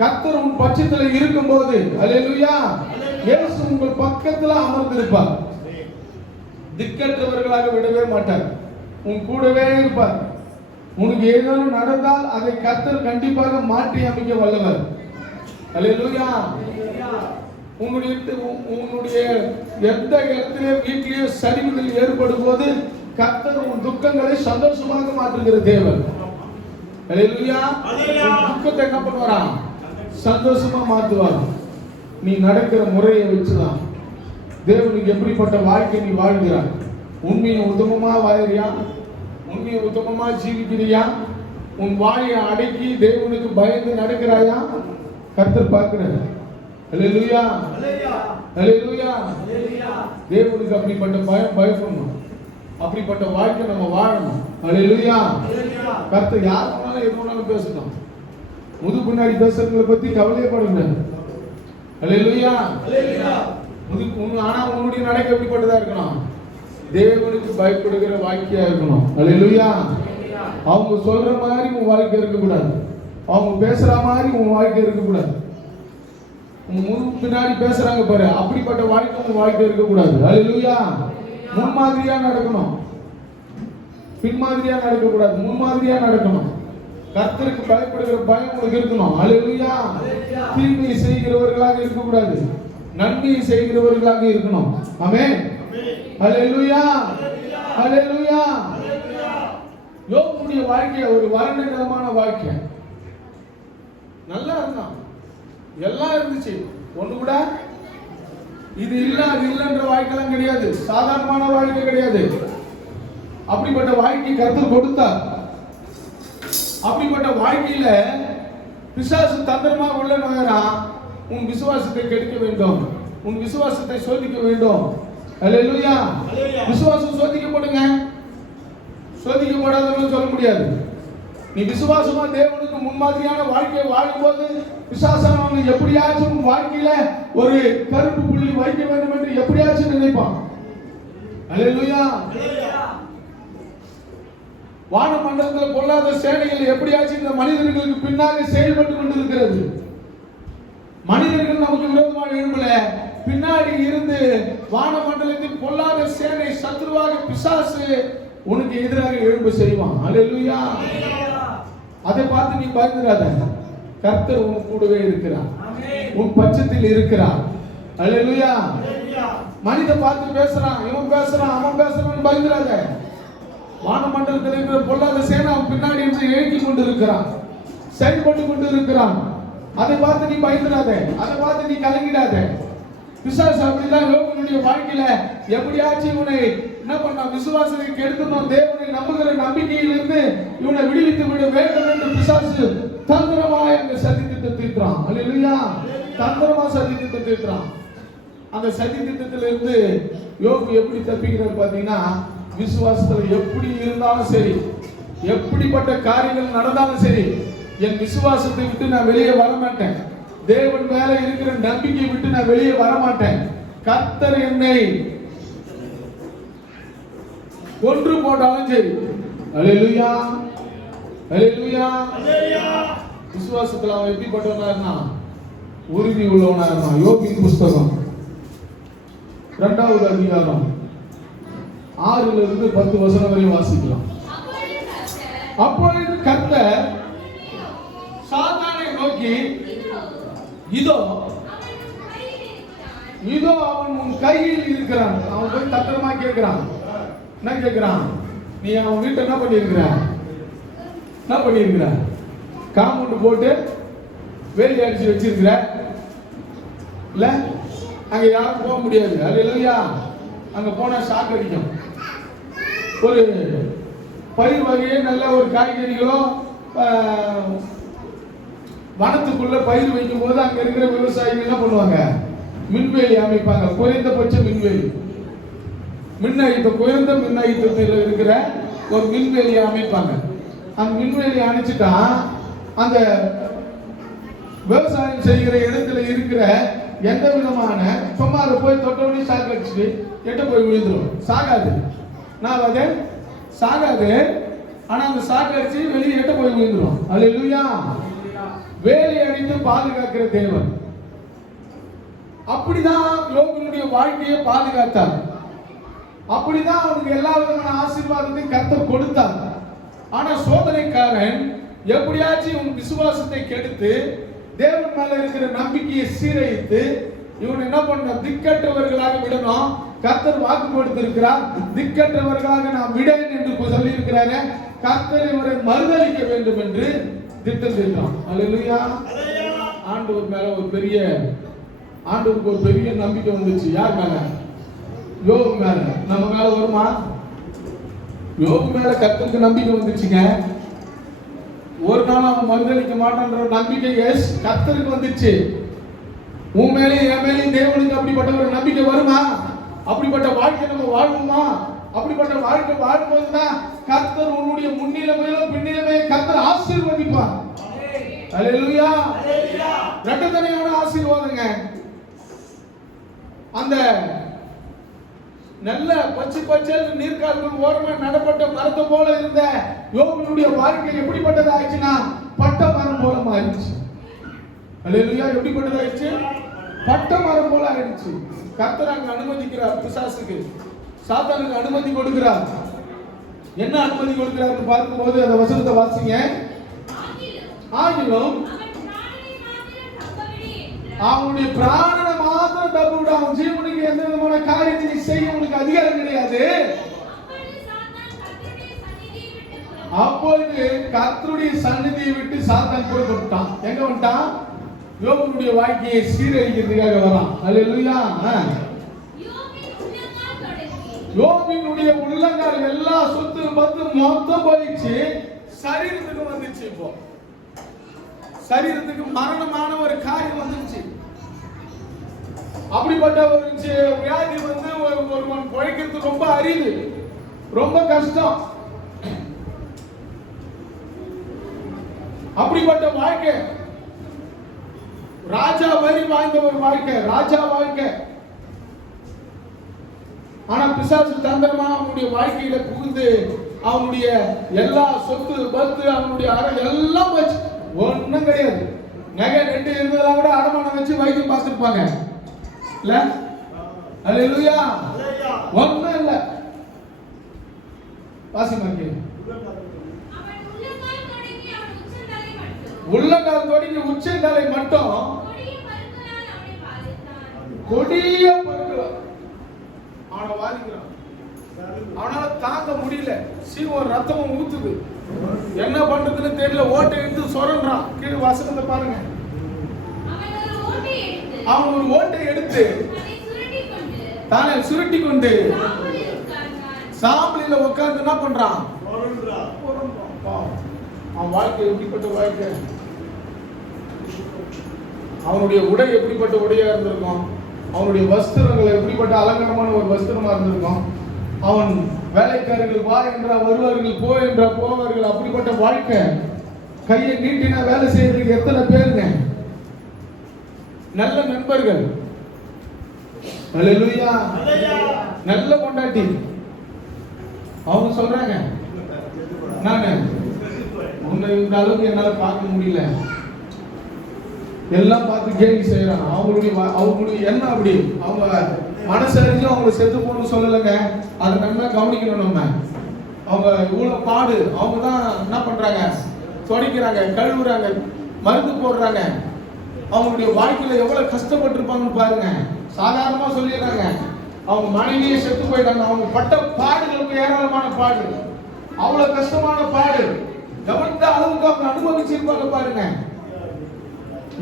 கர்த்தர் உன் பட்சத்தில் இருக்கும்போது, அல்லேலூயா, இயேசு உங்கள் பக்கத்துல அமர்ந்திருப்பார். திக்கற்றவர்களாக விடவே மாட்டார். உன் கூடவே இருப்பார். உனக்கு ஏதேனும் நடந்தால் அதை கர்த்தர் கண்டிப்பாக மாற்றி அமைக்க வல்லவர். அல்லேலூயா. உன்னுடைய எந்த இடத்திலே வீட்டிலேயோ சரிவுகள் ஏற்படும் போது கர்த்தர் உன் துக்கங்களை சந்தோஷமாக மாற்றுகிற தேவன். அல்லேலூயா. துக்கத்தை என்ன பண்ணுவாரா? சந்தோஷமா மாற்றுவார். நீ நடக்கிற முறையை வச்சுதான் தேவனுக்கு எப்படிப்பட்ட வாழ்க்கை நீ வாழ்கிறாய். உண்மையை உத்தமமா வாழறியா? உண்மையை உத்தமமா ஜீவிக்கிறியா? உன் வாயை அடக்கி தேவனுக்கு பயந்து நடக்கிறாயா? கர்த்தர் பார்க்கிறார். அல்லேலூயா. அல்லேலூயா. தேவனுக்கு அப்படிப்பட்ட பயப்படணும். அப்படிப்பட்ட வாழ்க்கை நம்ம வாழணும். அல்லேலூயா. கர்த்தர் யார் வேணாலும் எது வேணாலும் பேசணும். முது பின்னாடி பேசுறவங்களை பத்தி கவலையப்படுங்க. அல்லேலூயா. ஆனா உன்னுடைய நடக்க எப்படிப்பட்டதா இருக்கணும்? தேவனுக்கு பயப்படுகிற வாழ்க்கையா இருக்கணும். அல்லேலூயா. அவங்க சொல்ற மாதிரி உன் வாழ்க்கை இருக்கக்கூடாது. அவங்க பேசுற மாதிரி உன் வாழ்க்கை இருக்கக்கூடாது. முன் பின்னாடி பேசுறாங்க பாரு, அப்படிப்பட்ட வாழ்க்கை உன் வாழ்க்கை இருக்கக்கூடாது. அல்லேலூயா. முன்மாதிரியா நடக்கணும். பின்மாதிரியா நடக்கக்கூடாது. முன்மாதிரியா நடக்கணும். கர்த்தருக்கு பயப்படுகிற பயம் உனக்கு இருக்கணும். அல்லேலூயா. தீமையை செய்கிறவர்களாக இருக்கக்கூடாது. நன்மையை செய்கிறவர்களாக இருக்கணும். ஆமென். அல்லேலூயா. அல்லேலூயா. யோபுடைய வாழ்க்கை ஒரு வறண்டமான வாழ்க்கை. நல்லா இருந்தான். எல்லாம் இருந்துச்சு. ஒண்ணு கூட இது இல்ல அது இல்லன்ற வாழ்க்கைலாம் கிடையாது. சாதாரணமான வாழ்க்கை கிடையாது. அப்படிப்பட்ட வாழ்க்கை கர்த்தர் கொடுத்தார். அப்படிப்பட்ட வாழ்க்கையில பிசாசு தந்திரமா உள்ள நுழைறான். உன் விசுவாசத்தை கெடுக்க வேண்டும். உன் விசுவாசத்தை சோதிக்க வேண்டும். அல்லேலூயா. விசுவாசம் சோதிக்கப்படுங்க. சோதிக்கப்படாதவங்க சொல்ல முடியாது. நீ விசுவாசமா தேவனுக்கு முன்மாதிரியான வாழ்க்கையை வாழும்போது பிசாசானவன் எப்படியாச்சும் வாழ்க்கையில ஒரு கருப்பு புள்ளி வைக்க வேண்டும் என்று எப்படியாச்சும் நினைப்பான். அல்லேலூயா. வான மண்டலத்தில் பொல்லாத சேனைகள் எப்படியாச்சும் இந்த மனிதர்களுக்கு பின்னாக செயல்பட்டு கொண்டிருக்கிறது. மனிதர்கள் நமக்கு விரோதமாக எழும்பல, பின்னாடி இருந்து வான மண்டலத்தில் பொல்லாத சேனை சத்ருவாக பிசாசு உனக்கு எதிராக எழும்ப செய்வான். அல்லேலூயா. அதை பார்த்து நீ பயந்துடாத. கர்த்தர் உன் கூடவே இருக்கிறார். உன் பட்சத்தில் இருக்கிறார். அல்லேலூயா. மனிதன் பார்த்து பேசுறான், இவன் பேசுறான், அவன் பேசுறான், பயந்துடாத. வான மண்டலத்தில் இருக்கிற பொல்லாத சேனை அவன் பின்னாடி இருந்து எழுதி கொண்டு இருக்கிறான், செயல்பட்டு கொண்டு இருக்கிறான். அதை பார்த்து நீ பயந்துடாத. அதை பார்த்து நீ கலங்கிடாத. பிசாசு அப்படிதான் யோபுடைய வாழ்க்கையில எப்படியாச்சும் இவனை என்ன பண்ணா, விசுவாசத்தை கெடுக்கணும். தேவனை நம்புகிற நம்பிக்கையிலிருந்து இவனை விடுவித்து விட வேண்டும் என்று பிசாசு தந்திரமாய் அங்க சதி திட்டம் தீட்டுறான். அல்லேலூயா. தந்திரமா சதி திட்டம் தீட்டுறான். அந்த சதி திட்டத்திலிருந்து யோபு எப்படி தப்பிக்கிறார் பாத்தீங்கன்னா, விசுவாசத்துல எப்படி இருந்தாலும் சரி, எப்படிப்பட்ட காரியங்கள் நடந்தாலும் சரி, என் விசுவாசத்தை விட்டு நான் வெளியே வர மாட்டேன். தேவன் மேல இருக்கிற நம்பிக்கை விட்டு நான் வெளியே வர மாட்டேன். கர்த்தர் என்னை கொன்று போட்டாலும் சரி. அல்லேலூயா. அல்லேலூயா. விசுவாசத்துல அவன் எப்படிப்பட்டவனா இருந்தான்? உறுதி உள்ளவனா இருந்தான். யோபின் புஸ்தகம் 2வது அதிகாரம் 6ல இருந்து 10 வசனம் வரை வாசிக்கலாம். அப்பொழுது கர்த்தர் சாத்தானை நோக்கி, இதோ இதோ அவன் உன் கையில் இருக்கிறான். அவன் போய் தத்திரமா கேட்கிறான். என்ன கேட்கிறான்? நீ அவன் வீட்டை என்ன பண்ணியிருக்கிற? என்ன பண்ணியிருக்கிற? காம்பவுண்ட் போட்டு வேலி அடிச்சு வச்சிருக்கிற இல்ல? அங்க யாரும் போக முடியாது. அல்லேலூயா. அங்க போனா ஷாக் அடிக்கும். ஒரு பயிர் வகையே நல்ல ஒரு காய்கறிகளோ வனத்துக்குள்ள பயிர் வைக்கும் போது அங்க இருக்கிற விவசாயிகள் என்ன பண்ணுவாங்க? மின்வேலி அமைப்பாங்க. குறைந்தபட்ச மின்வேலி, குறைந்த மின் அழுத்தத்தில் இருக்கிற ஒரு மின்வேலியை அமைப்பாங்க. அந்த மின்வேலியை அணைச்சிட்டா அந்த விவசாயம் செய்கிற இடத்துல இருக்கிற எந்த விதமான சும்மா அதை போய் தொட்டோடனே ஷாக் அடிச்சுட்டு எட்ட போய் விழுந்துடும். சாகாது, நான் அது சாகாது. ஆனா அந்த ஷாக் அடிச்சு வெளியே எட்ட போய் விழுந்துடும். அல்லேலூயா. வேலை அடித்து பாதுகாக்கிற தேவன். அப்படிதான் யோபுடைய வாழ்க்கையை பாதுகாத்தார். அப்படிதான் அவனுக்கு எல்லா விதமான ஆசீர்வாதத்தையும் கர்த்தர் கொடுத்தார். ஆனா சோதனைக்காரன் எப்படியாச்சும் உன் விசுவாசத்தை கெடுத்து தேவன் மேல இருக்கிற நம்பிக்கையை சீரழித்து இவன் என்ன பண்ண? திக்கற்றவர்களாக விடணும். கர்த்தர் வாக்கு கொடுத்திருக்கிறார், திக்கற்றவர்களாக நாம் விடேன் என்று சொல்லி இருக்கிறாங்க. கர்த்தர் இவரை மறுதளிக்க வேண்டும் என்று திட்டம் தீட்டான். அல்லேலூயா. ஆண்டவர் மேல ஆண்டவருக்கு ஒரு பெரிய நம்பிக்கை வந்துச்சு. யார் மேல? யோபு மேல. நம்ம மேல வருமா? யோபு மேல கர்த்தருக்கு நம்பிக்கை வந்துச்சுங்க. ஒரு நாள் அவன் மறுதளிக்க மாட்டான்ற நம்பிக்கை கர்த்தருக்கு வந்துச்சு. உன் மேலேயும் என் மேலேயும் தேவனுக்கு அப்படிப்பட்ட ஒரு நம்பிக்கை வருமா? அப்படிப்பட்ட வாழ்க்கை நம்ம வாழ்வோமா? அப்படிப்பட்ட வாழ்க்கை வாழும்போதுதான் கர்த்தர் உன்னுடைய முன்னிலைமையிலும் பின்னிலைமையை கர்த்தர் ஆசீர்வதிப்பார். அல்லேலூயா. இரட்டத்தனையான ஆசீர்வாதங்க. அந்த நல்ல பச்சை நீர்க்கால்கள் ஓரமா நடப்பட்ட மரத்தை போல இருந்த யோபுடைய வாழ்க்கை எப்படிப்பட்டது ஆயிடுச்சுன்னா பட்ட மரம் போல மாறிடுச்சு. அல்லேலூயா. எப்படிப்பட்டதாயிடுச்சு? பட்ட மரம் போல ஆயிடுச்சு. கர்த்தர் அங்க அனுமதிக்கிறார். பிசாசுக்கு, சாத்தானுக்கு அனுமதி கொடுக்கிறார். என்ன அனுமதி கொடுக்கிறார் பார்க்கும்போது அந்த வசனத்தை வாசிங்க. ஆகிலும் அவனுடைய பிராணனை மாத்திரம் தப்பு விட, அவன் ஜீவனுக்கு எந்த விதமான காரியத்தை செய்ய உனக்கு அதிகாரம் கிடையாது. அப்பொழுது கர்த்தருடைய சந்நிதியை விட்டு சாத்தான் புறப்பட்டான். எங்க வந்துட்டான்? யோபுடைய வாழ்க்கையை சீரழிக்கிறதுக்காக வரான். அல்லேலூயா. யோபினுடைய உள்ளங்கால் எல்லா சொத்து பத்து மொத்தம் போயிடுச்சு. சரீரத்துக்கு வந்துச்சு. இப்போ சரீரத்துக்கு மரணமான ஒரு காரியம் வந்துருச்சு. அப்படிப்பட்ட ஒரு வியாதி வந்து ஒருவன் பிழைக்கிறது ரொம்ப அரிது, ரொம்ப கஷ்டம். அப்படிப்பட்ட வாழ்க்கை, ராஜா வரி வாழ்ந்த ஒரு வாழ்க்கை, ராஜா வாழ்க்கை. ஆனா பிசாசு தந்திரமா அவனுடைய வாழ்க்கையில புகுந்து அவனுடைய எல்லா சொத்து பத்து அவனுடைய அறை எல்லாம் வச்சு ஒன்னும் கிடையாது. நகை நெட்டு இருந்ததா கூட அடமானம் வச்சு வைத்தியம் பார்த்துருப்பாங்க இல்ல? அல்லேலூயா. ஒன்னும் இல்ல. வாசிமாக்கி உள்ளங்கால் தொடங்கி உச்சந்தலை மட்டும் கொடிய பருக்கள் அவனை வாதிக்கிறான். அவனால தாங்க முடியல. சீவம் ரத்தமும் ஊத்துது. என்ன பண்றதுன்னு தெரியல. ஓட்டை எடுத்து சொரன்றான். கீழே வசனத்தை பாருங்க. அவன் ஒரு ஓட்டை எடுத்து தானே சுருட்டி கொண்டு சாம்பலில உட்கார்ந்து என்ன பண்றான்? அவன் வாழ்க்கை எப்படிப்பட்ட வாழ்க்கை? அவனுடைய உடை எப்படிப்பட்ட உடையா இருந்திருக்கும்? அவனுடைய வஸ்திரங்கள் எப்படிப்பட்ட அலங்காரமான ஒரு வஸ்திரமா இருந்திருக்கும்? அவன் வேலைக்காரர்கள் வா என்றா வருவார்கள், போ என்றா போவார்கள். அப்படிப்பட்ட வாழ்க்கை. கையை நீட்டினா வேலை செய்யறதுக்கு எத்தனை பேருங்க? நல்ல நண்பர்கள். அல்லேலூயா. நல்ல பொண்டாட்டி. அவங்க சொல்றாங்க, நானு உன்னை இந்த அளவுக்கு என்னால பார்க்க முடியல, எல்லாம் பார்த்து கேள்வி செய்யறாங்க. அவங்களுடைய என்ன அப்படி? அவங்க மனசறிஞ்சும் அவங்க செத்து போகணும்னு சொல்லலைங்க. அதை நல்லா கவனிக்கணும். நம்ம அவங்க இவ்வளவு பாடு. அவங்க தான் என்ன பண்றாங்க? துடைக்கிறாங்க, கழுவுறாங்க, மருந்து போடுறாங்க. அவங்களுடைய வாழ்க்கையில எவ்வளவு கஷ்டப்பட்டு இருப்பாங்கன்னு பாருங்க. சாதாரணமா சொல்லிடுறாங்க, அவங்க மனைவியே செத்து போயிட்டாங்க. அவங்க பட்ட பாடுகளுக்கு ஏராளமான பாடு, அவ்வளவு கஷ்டமான பாடு. கவனித்த அளவுக்கு அவங்க அனுபவிச்சிருப்பாங்க பாருங்க.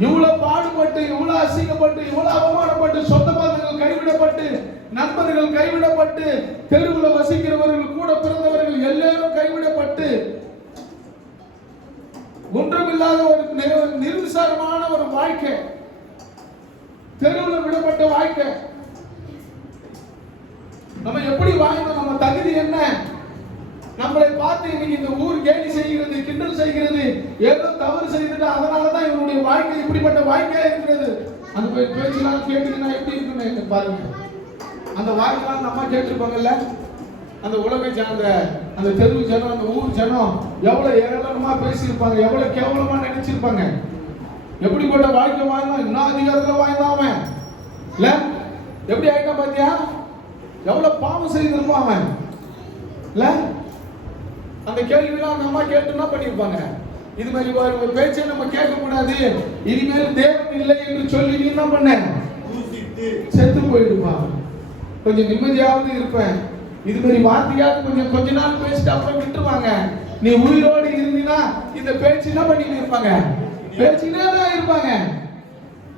இவ்வளவு பாடுபட்டு, இவ்வளவு அசிங்கப்பட்டு, இவ்வளவு அவமானப்பட்டு, சொந்த பந்தங்கள் கைவிடப்பட்டு, நண்பர்கள் கைவிடப்பட்டு, தெருவில் வசிக்கிறவர்கள், கூட பிறந்தவர்கள் எல்லாரும் கைவிடப்பட்டு, ஒன்றுமில்லாத ஒரு நிர்விசாரமான ஒரு வாழ்க்கை, தெருவில் விடப்பட்ட வாழ்க்கை. நம்ம எப்படி வாழ்ந்தோம்? நம்ம தகுதி என்ன? நம்மளை பார்த்து இன்னைக்கு இந்த ஊர் கேலி செய்கிறது, கிண்டல் செய்கிறது, ஏதோ தவறு செய்துட்டு அதனாலதான் இவனுடைய வாழ்க்கை இப்படிப்பட்ட வாழ்க்கையா இருக்கிறது. அந்த பேச்செல்லாம் கேட்டுக்கினா எப்படி இருக்குன்னு பாருங்க. அந்த வாழ்க்கைலாம் நம்ம கேட்டிருப்பாங்கல்ல, அந்த உலக ஜன, அந்த தெருவு ஜனம், அந்த ஊர் ஜனம் எவ்வளவு ஏளனமா பேசியிருப்பாங்க, எவ்வளவு கேவலமா நினைச்சிருப்பாங்க. எப்படிப்பட்ட வாழ்க்கை வாழ்ந்தான், இன்னும் அதிகாரத்துல வாழ்ந்தான் இல்ல? எப்படி ஆயிட்டான் பாத்தியா? எவ்வளவு பாவம் செய்திருப்பான் அவன் இல்ல? அந்த கேள்வியெல்லாம் அந்த அம்மா கேட்டுனா பண்ணிருப்பாங்க. இது மாதிரி ஒரு பேச்சை நம்ம கேட்க கூடாது, இனிமேல் தேவன் இல்லை என்று சொல்லி நீ என்ன பண்ண? செத்து போயிடுப்பா, கொஞ்சம் நிம்மதியாவது இருப்பேன். இது மாதிரி வார்த்தையாவது கொஞ்ச நாள் பேசிட்டு அப்புறம் விட்டுருவாங்க. நீ உயிரோடு இருந்தீனா இந்த பேச்சு என்ன பண்ணிட்டு இருப்பாங்க? பேச்சுக்கிட்டே தான் இருப்பாங்க.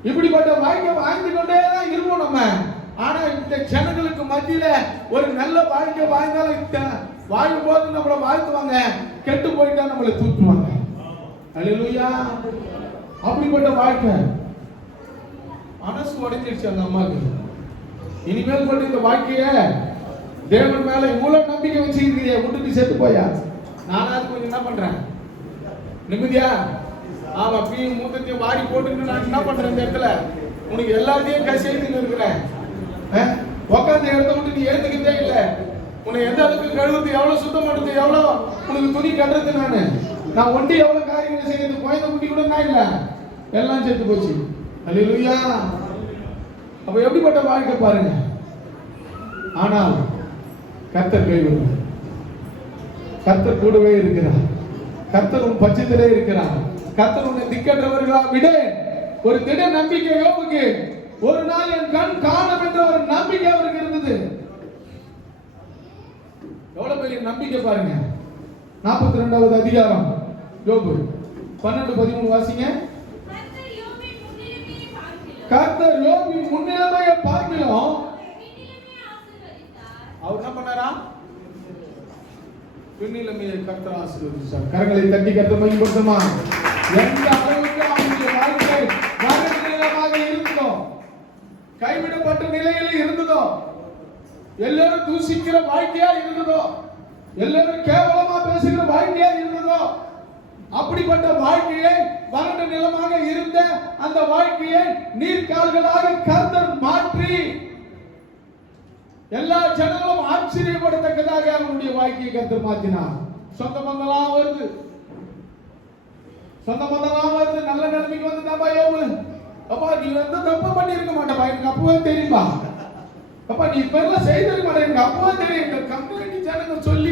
இப்படிப்பட்ட வாழ்க்கை வாழ்ந்து கொண்டே தான் இருப்போம் நம்ம. ஆனா இந்த ஜனங்களுக்கு மத்தியில ஒரு நல்ல வாழ்க்கை வாழ்ந்தாலும் வாழும் போது நம்மளை வாழ்த்துவாங்க, கெட்டு போயிட்டா நம்மளை தூக்குவாங்க. அல்லேலூயா. அப்படிப்பட்ட வாழ்க்கை. மனசு உடைஞ்சிருச்சு அந்த அம்மாக்கு. இனிமேல் கொண்டு இந்த வாழ்க்கைய தேவன் மேல இவ்வளவு நம்பிக்கை வச்சிருக்கீங்க, விட்டுட்டு செத்து போயா? நானாவது கொஞ்சம் என்ன பண்றேன்? நிம்மதியா? ஆமா, பீ மூத்தத்தையும் வாடி போட்டுன்னு நான் என்ன பண்றேன்? இந்த இடத்துல உனக்கு எல்லாத்தையும் கசி எழுதின்னு இருக்கிறேன். உக்காந்து இடத்த விட்டு நீ ஏத்துக்கிட்டே இல்லை. உன்னை எந்த அளவுக்கு கழுவுறது, எவ்வளவு சுத்தம் பண்றது, எவ்வளவு உனக்கு துணி கட்டுறது, நான் ஒண்டி எவ்வளவு காரியங்கள் செய்யறது, குழந்தை குட்டி கூட நான் இல்ல, எல்லாம் செத்து போச்சு. அல்லேலூயா. அப்ப எப்படிப்பட்ட வாழ்க்கை பாருங்க. ஆனால் கர்த்தர் கைவிடுவார். கர்த்தர் கூடவே இருக்கிறார். கர்த்தர் உன் பட்சத்திலே இருக்கிறார். கர்த்தர் உன்னை திக்கற்றவர்களா விட ஒரு திட நம்பிக்கை யோபுக்கு. ஒரு நாள் என் கண் காணும் என்ற ஒரு நம்பிக்கை அவருக்கு இருந்தது. எவ்வளவு பெரிய நம்பிக்கை பாருங்க. 42வது அதிகாரம் யோபு 12-13 வாசிங்க. கர்த்தர் யோபின் முன்னிலைமையை பார்க்கிறோம். அவர் என்ன பண்ணாரா? பின்னிலைமையை கர்த்தர் ஆசீர்வதிச்சார். கரங்களை தட்டி கர்த்தர் மகிமைப்படுத்துமா. எந்த அளவுக்கு அவருடைய வாழ்க்கை நரகமாக இருந்ததோ, கைவிடப்பட்ட நிலையில் இருந்ததோ, எல்லாரும் தூசிக்கிற வாழ்க்கையா இருந்ததோ, எல்லாரும் கேவலமா பேசுகிற வாழ்க்கையா இருந்ததோ, அப்படிப்பட்ட வாழ்க்கையை வறண்ட நிலமாக இருந்த அந்த வாழ்க்கையை நீர்க்கால்களாக கர்த்தர் மாற்றி எல்லா ஜனங்களும் ஆச்சரியப்படத்தக்கதாக அவனுடைய வாழ்க்கையை கர்த்தர் மாற்றினார். சொந்த பந்தலாம் வருது, சொந்த பந்தலாம் வருது. நல்ல நிலைமைக்கு வந்து யோபு, அப்பா நீ வந்து தப்பு பண்ணி இருக்க மாட்டப்பா, எனக்கு அப்பவே தெரியுமா, அப்பா நீ இப்ப எல்லாம் செய்திருக்க மாட்டேன், எனக்கு அப்பவே தெரியும். இந்த கம்யூனிட்டி ஜனங்க சொல்லி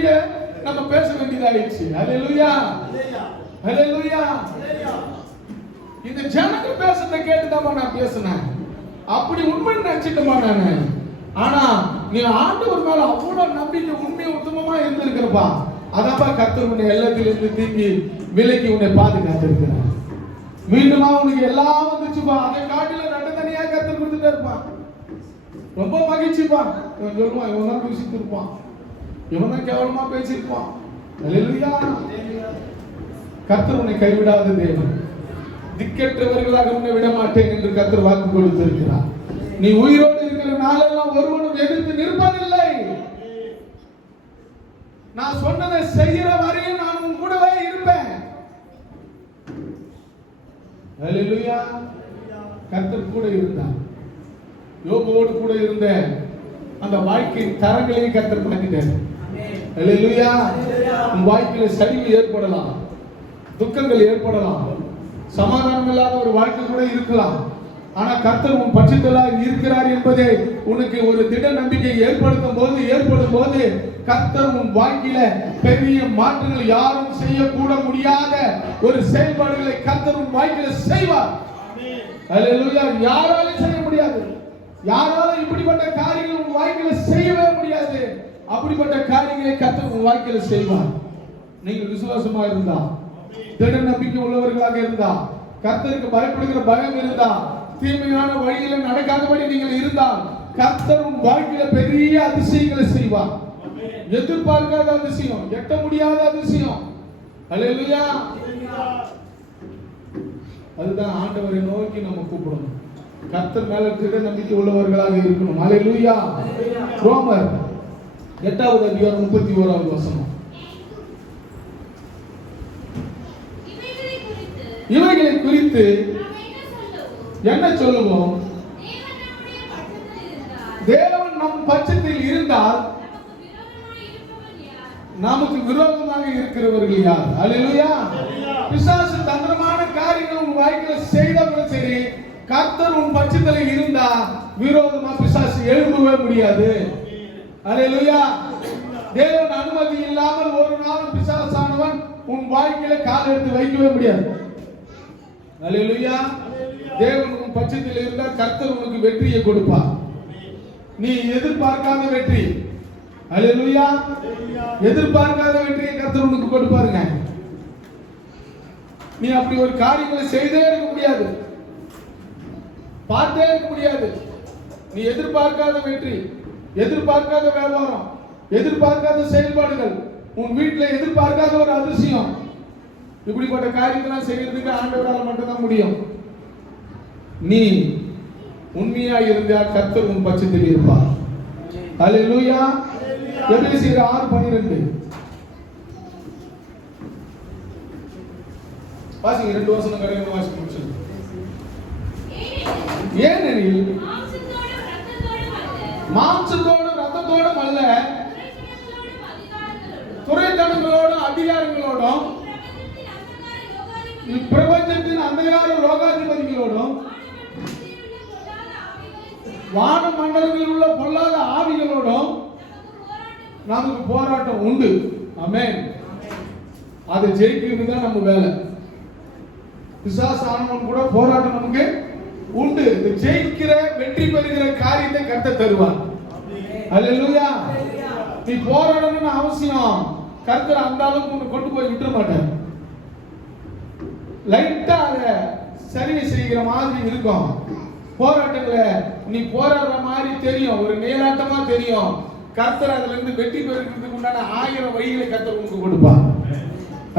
நம்ம பேச வேண்டியதாயிடுச்சு. அல்லேலூயா, அல்லேலூயா. இந்த ஜனங்க பேசுறத கேட்டுதான் நான் பேசினேன். அப்படி உண்மை நினைச்சிட்டுமா நானு. ஆனா நீ ஆண்டவர் மேல அவ்வளவு நம்பிக்கை, உண்மை உத்தமமா இருந்திருக்கிறப்பா, அதப்பா கர்த்தர் உன்னை எல்லாத்திலிருந்து தீங்கி விலக்கி உன்னை பாதுகாத்து இருக்கிறார். மீண்டுமா உனக்கு எல்லாம் வந்துச்சுப்பா, அதை காட்டில ரெண்டு தனியா கர்த்தர் கொடுத்துட்டே இருப்பான். ரொம்ப மகிழ்ச்சிப்பா. இவன் சொல்லுவான், இவன் தான் பேசிட்டு இருப்பான், இவன் தான் கேவலமா பேசியிருப்பான். அல்லேலூயா. கர்த்தர் உன்னை கைவிடாத தேவன். திக்கற்றவர்களாக உன்னை விட மாட்டேன் என்று கர்த்தர் வாக்கு கொடுத்திருக்கிறார். நீ உயிரோடு இருக்கிற நாளெல்லாம் ஒருவனும் எதிர்த்து நிற்பதில்லை. நான் சொன்னதை செய்கிற வரையும் நான் உன் கூடவே இருப்பேன். அல்லேலூயா. கர்த்தர் கூட இருந்தார். யோபுவோடு கூட இருந்த அந்த வாழ்க்கையின் தரங்களையும் கர்த்தர் மாற்றிட்டார். அல்லேலூயா. உன் வாழ்க்கையில சரிவு ஏற்படலாம், துக்கங்கள் ஏற்படலாம், சமாதானம் இல்லாத ஒரு வாழ்க்கை கூட இருக்கலாம். ஆனா கர்த்தர் உன் பட்சத்தில் இருக்கிறார் என்பதை உனக்கு ஒரு திட நம்பிக்கை ஏற்படும் போது கர்த்தர் உன் வாழ்க்கையில பெரிய மாற்றங்கள் யாரும் செய்யக்கூட முடியாத ஒரு செயல்பாடுகளை கர்த்தர் உன் வாழ்க்கையில செய்வார். அல்லேலூயா. யாராலும் செய்ய முடியாது, யாராலும் இப்படிப்பட்ட காரியங்கள் உன் வாழ்க்கையில செய்யவே முடியாது. அப்படிப்பட்ட காரியங்களை கர்த்தர் உன் வாழ்க்கையில செய்வார். நீங்கள் விசுவாசமா இருந்தா, திட நம்பிக்கை உள்ளவர்களாக இருந்தா, கர்த்தருக்கு பயப்படுகிற பயம் இருந்தா, தீமையான வழியில நடக்காதபடி நீங்கள் இருந்தால், கர்த்தர் உன் வாழ்க்கையில பெரிய அதிசயங்களை செய்வார். எதிர்பார்க்காத அதிசயம், எட்ட முடியாத அதிசயம். அல்லேலூயா. அதுதான் ஆண்டவரை நோக்கி நம்ம கூப்பிடணும். கர்த்தர் மேல திட நம்பிக்கை உள்ளவர்களாக இருக்கணும். அல்லேலூயா. ரோமர் 8வது அதிகாரம் 31வது வசனம். இவைகளை குறித்து என்ன சொல்லுவோம்? தேவன் நம் பட்சத்தில் இருந்தால் நமக்கு விரோதமாக இருக்கிறவர்கள் யார்? அல்லேலூயா. பிசாசு தந்திரமான காரியங்கள் உன் வாழ்க்கையில செய்தவங்க சரி, கர்த்தர் உன் பட்சத்தில் இருந்தா விரோதமா பிசாசு எழும்பவே முடியாது. அல்லேலூயா. தேவன் அனுமதி இல்லாமல் ஒரு நாள் பிசாசானவன் உன் வாழ்க்கையில கால் எடுத்து வைக்கவே முடியாது. அல்லேலூயா. தேவன் உன் பட்சத்தில் இருந்தா கர்த்தர் உனக்கு வெற்றியை கொடுப்பார். நீ எதிர்பார்க்காத வெற்றி. அல்லேலூயா. எதிர்பார்க்காத வெற்றியை கர்த்தர் உனக்கு கொடுப்பாருங்க. நீ அப்படி ஒரு காரியங்களை செய்தே இருக்க முடியாது, பார்த்தே இருக்க முடியாது. நீ எதிர்பார்க்காத வெற்றி, எதிர்பார்க்காத வியாபாரம், எதிர்பார்க்காத செயல்பாடுகள், உன் வீட்டில் எதிர்பார்க்காத ஒரு அதிசயம், இப்படிப்பட்ட காரியத்தெல்லாம் செய்யறதுக்கு ஆண்டவரால் மட்டும்தான் முடியும். நீ உண்மையா இருந்தா கர்த்தர் உன் பட்சத்தில் இருப்பார். அல்லேலூயா. எபேசியர் 6:12 வாசிங்க. 2 வசனம் கடைசி வாசிக்க முடியும். ஏனெனில் மாம்சத்தோடும் ரத்தத்தோடும் அல்ல, துரைத்தனங்களோடும் அதிகாரங்களோடும் இப்பிரபஞ்சத்தின் அந்தகார லோகாதிபதிகளோடும் வான மண்டலங்களில் உள்ள பொல்லாத ஆவிகளோடும் நமக்கு போராட்டம் உண்டு. ஆமென். அதை ஜெயிக்கிறது தான் நம்ம வேலை. பிசாசானவன் கூட போராட்டம் நமக்கு உண்டு. இந்த ஜெயிக்கிற வெற்றி பெறுகிற காரியத்தை கர்த்தர் தருவார். அல்லேலூயா. நீ போராடணும்னு அவசியம். கர்த்தர் அந்த அளவுக்கு உன்னை கொண்டு போய் விட்டுற மாட்டார். லைட்டா அதை சரி செய்கிற மாதிரி இருக்கும். போராட்டங்களை நீ போராடுற மாதிரி தெரியும், ஒரு நேராட்டமா தெரியும். கர்த்தர் அதுல இருந்து வெற்றி பெறுறதுக்கு உண்டான 1000 வழிகளை கர்த்தர் உனக்கு கொடுப்பார்.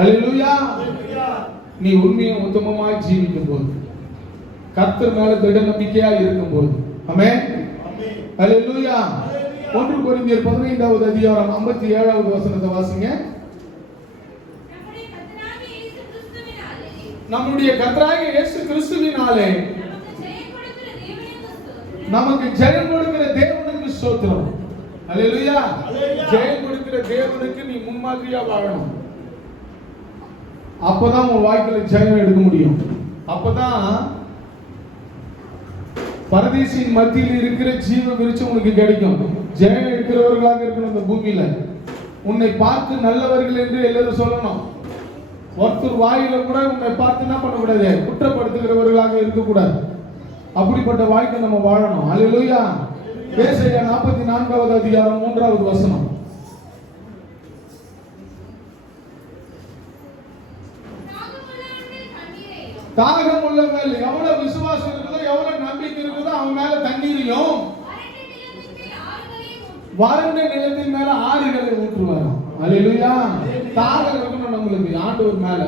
அல்லேலூயா. நீ உண்மையை உத்தமமாய் ஜீவிக்கும் போது, கர்த்தர் மேல திட நம்பிக்கையா இருக்கும் போது. ஆமென். அல்லேலூயா. 1 கொரிந்தியர் 15வது அதிகாரம் 57வது வசனத்தை வாசிங்க. நம்முடைய கர்த்தராகிய இயேசு கிறிஸ்துவினாலே நமக்கு ஜெயம் கொடுக்கிற தேவனுக்கு ஸ்தோத்திரம். அல்லேலூயா. ஜெயம் கொடுக்கிற தேவனுக்கு நீ முன்மாதிரியா வாழணும். அப்பதான் உன் வாழ்க்கையில ஜெயம் எடுக்க முடியும். அப்பதான் பரதேசின் மத்தியில் இருக்கிற ஜீவ விருட்சம் உனக்கு கிடைக்கும். ஜெயம் எடுக்கிறவர்களாக இருக்கணும். இந்த பூமியில உன்னை பார்த்து நல்லவர்கள் என்று எல்லாரும் சொல்லணும். ஒருத்தர் வாயில கூட உன்னை பார்த்து என்ன பண்ணக்கூடாது, குற்றப்படுத்துகிறவர்களாக இருக்கக்கூடாது. அப்படிப்பட்ட வாழ்க்கை நம்ம வாழணும். அல்லேலூயா. ஏசாயா 44வது அதிகாரம் 3வது வசனம். தாகம் உள்ள மேல் எவ்வளவு விசுவாசம் இருக்குதோ, எவ்வளவு நம்பிக்கை இருக்குதோ, அவன் மேல தண்ணீரையும் வறண்ட நிலத்தின் மேல ஆறுகளை ஊற்றுவார். அல்லேலூயா. தாகம் இருக்கணும் நம்மளுக்கு ஆண்டவர் மேல.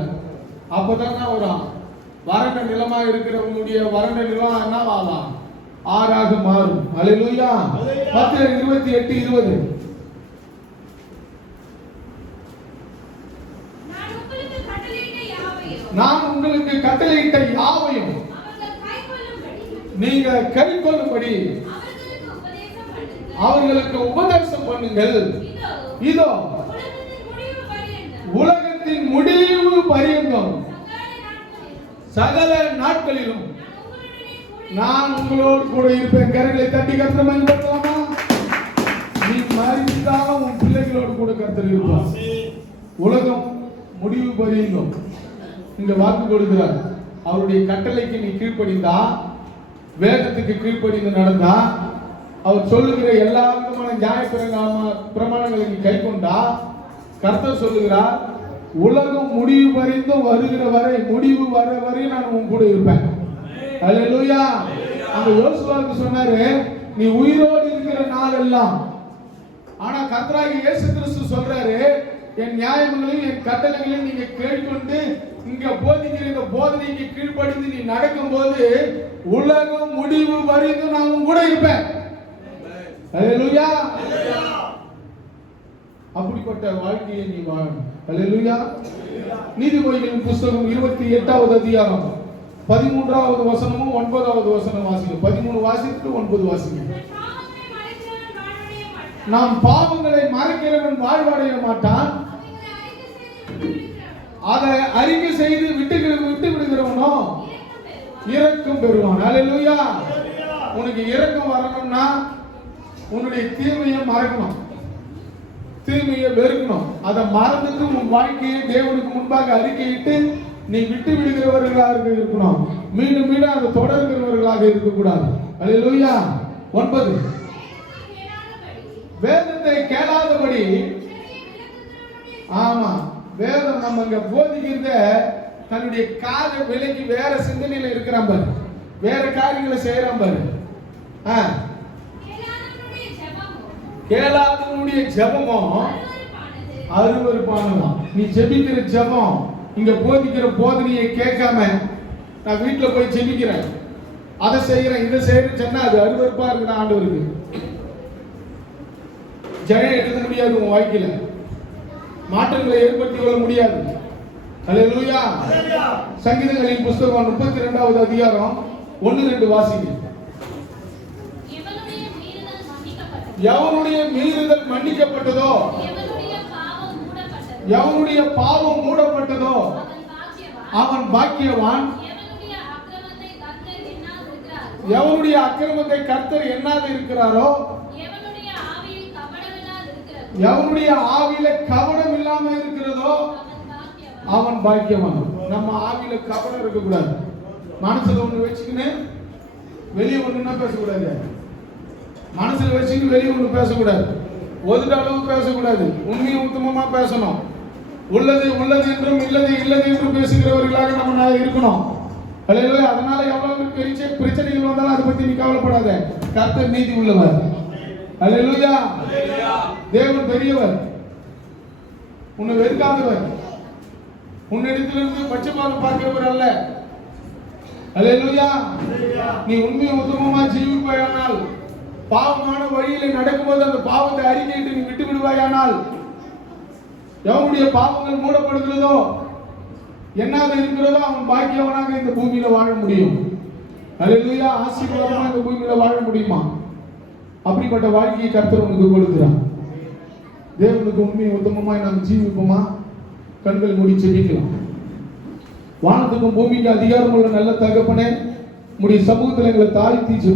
அப்பதான் வரும். வறண்ட நிலமா இருக்கிறவங்களுடைய வறண்ட நிலம் என்னவாகும்? ஆறாக மாறும். அல்லேலூயா. 10:28-20 நான் உங்களுக்கு கட்டளையிட்ட யாவையும் நீங்க கைக்கொள்ளும்படி அவர்களுக்கு உபதேசம் பண்ணுங்கள். இதோ உலகத்தின் முடிவு பரியந்தம் சகல நாட்களிலும் நான் உங்களோடு கூட இருப்பேன். கரங்களை தட்டி கர்த்தரை மகிமைப்படுத்தலாமா? நீ மரித்தாலும் உன் பிள்ளைகளோடு கூட கர்த்தர் இருப்பார். உலகம் முடிவு பரியந்தம் இந்த வாக்கு கொடுக்கிறார். அவருடைய கட்டளைக்கு நீ கீழ்ப்படிந்தா, வேதத்துக்கு கீழ்ப்படிந்து நடந்தா, அவர் சொல்லுகிற எல்லா விதமான நியாய பிரமாணங்களை நீ கை கொண்டா, கர்த்தர் சொல்லுகிறார் உலகம் முடிவு வரைந்தும் வருகிற வரை, முடிவு வர வரை நான் உன் கூட இருப்பேன். அல்லேலூயா. அந்த யோசுவாவுக்கு சொன்னாரு, நீ உயிரோடு இருக்கிற நாள் எல்லாம். ஆனா கர்த்தராகிய இயேசு கிறிஸ்து சொல்றாரு, என் நியாயங்களையும் என் கட்டளைகளையும் நீங்க கேட்கொண்டு இங்க போதிக்கிற இந்த போதனைக்கு கீழ்ப்படிந்து நீ நடக்கும்போது உலகம் முடிவு வரைக்கும் நான் உன் கூட இருப்பேன். அல்லேலூயா. அப்படிப்பட்ட வாழ்க்கையை நீ வாழணும். அல்லேலூயா. நீதிமொழிகளின் புத்தகம் 28வது அதிகாரம் 13வது வசனமும் 9வது வசனம் வாசிங்க. 13 வாசித்து 9 வாசிங்க. நாம் பாவங்களை மறைக்கிறவன் வாழ்வடைய மாட்டான், அதை அறிக்கை செய்து விட்டு விடுகிறவனோ இரக்கம் பெறுவான். அல்லேலூயா. உனக்கு இரக்கம் வரணும்னா உன்னுடைய தீமையை மறக்கணும், தீமையை வெறுக்கணும். அதை மறந்துட்டு உன் வாழ்க்கையை தேவனுக்கு முன்பாக அறிக்கையிட்டு நீ விட்டு விடுகிறவர்களாக இருக்கணும். மீண்டும் மீண்டும் அதை தொடர்கிறவர்களாக இருக்கக்கூடாது. அல்லேலூயா. 9 வேதத்தை கேளாதபடி. ஆமா, வேதம் நம்ம இங்க போதிக்கிறத தன்னுடைய காத விலைக்கு வேற சிந்தனையில இருக்கிறான் பாரு, வேற காரியங்களை செய்யறான் பாரு. கேளாதவனுடைய ஜெபமும் அருவருப்பானதும். நீ ஜெபிக்கிற ஜெபம், இங்க போதிக்கிற போதனையை கேட்காம நான் வீட்டுல போய் ஜெபிக்கிறேன், அதை செய்யறேன், இதை செய்யறேன்னு சொன்னா அது அருவருப்பா இருக்கிற ஆண்டவருக்கு. ஜெயம் எடுக்க முடியாது, உன் வாழ்க்கையில மாற்றங்களை ஏற்படுத்திக் கொள்ள முடியாது. அல்லேலூயா. சங்கீதங்களின் புத்தகம் 32வது அதிகாரம் 1-2 வாசிங்க. எவனுடைய மீறுதல் மன்னிக்கப்பட்டதோ, எவனுடைய பாவம் மூடப்பட்டதோ அவன் பாக்கியவான். எவனுடைய அக்கிரமத்தை கர்த்தர் எண்ணாது இருக்கிறாரோ, எவனுடைய ஆவியில கபடம் இல்லாம இருக்கிறதோ அவன் பாக்கியவான். நம்ம ஆவியில கபடம் இருக்க கூடாது. மனசுல ஒண்ணு வச்சுக்கின்னு வெளியே ஒண்ணுன்னா பேசக்கூடாது. மனசுல வச்சுக்கிட்டு வெளியே ஒண்ணு பேசக்கூடாது. ஒதுட அளவு பேசக்கூடாது. உண்மையை உத்தமமா பேசணும். உள்ளது உள்ளது என்றும் இல்லது இல்லது என்றும் பேசுகிறவர்களாக நம்ம இருக்கணும். அல்லேலூயா. அதனால எவ்வளவு பெரிய பிரச்சனைகள் வந்தாலும் அதை பத்தி நீ கவலைப்படாத. கர்த்தர் நீதி உள்ளவர். அல்லேலூயா. தேவன் பெரியவர், உன்னை வெறுக்காதவர், உன்னிடத்திலிருந்து பட்சபாதம் பார்க்கிறவர் அல்ல. அல்லேலூயா. நீ உண்மையை உத்தமமா ஜீவிப்பாயானால், பாவமான வழியில நடக்கும்போது அந்த பாவத்தை அறிக்கையிட்டு நீ விட்டு விடுவாயானால், எவனுடைய பாவங்கள் மூடப்படுகிறதோ என்னாக இருக்கிறதோ அவன் பாக்கியவனாக இந்த பூமியில வாழ முடியும். அல்லேலூயா. ஆசீர்வாதமா இந்த பூமியில வாழ முடியுமா? அப்படிப்பட்ட வாழ்க்கையை கர்த்தர் உனக்கு கொடுக்கிறார். தேவனுக்கு உண்மையை உத்தமமாய் நாம் ஜீவிப்போமா? கண்கள் மூடி ஜெபிக்கலாம். வானத்துக்கும் பூமிக்கு அதிகாரம் உள்ள நல்ல தகப்பனே, உம்முடைய சமூகத்தில் எங்களை தாழ்த்தி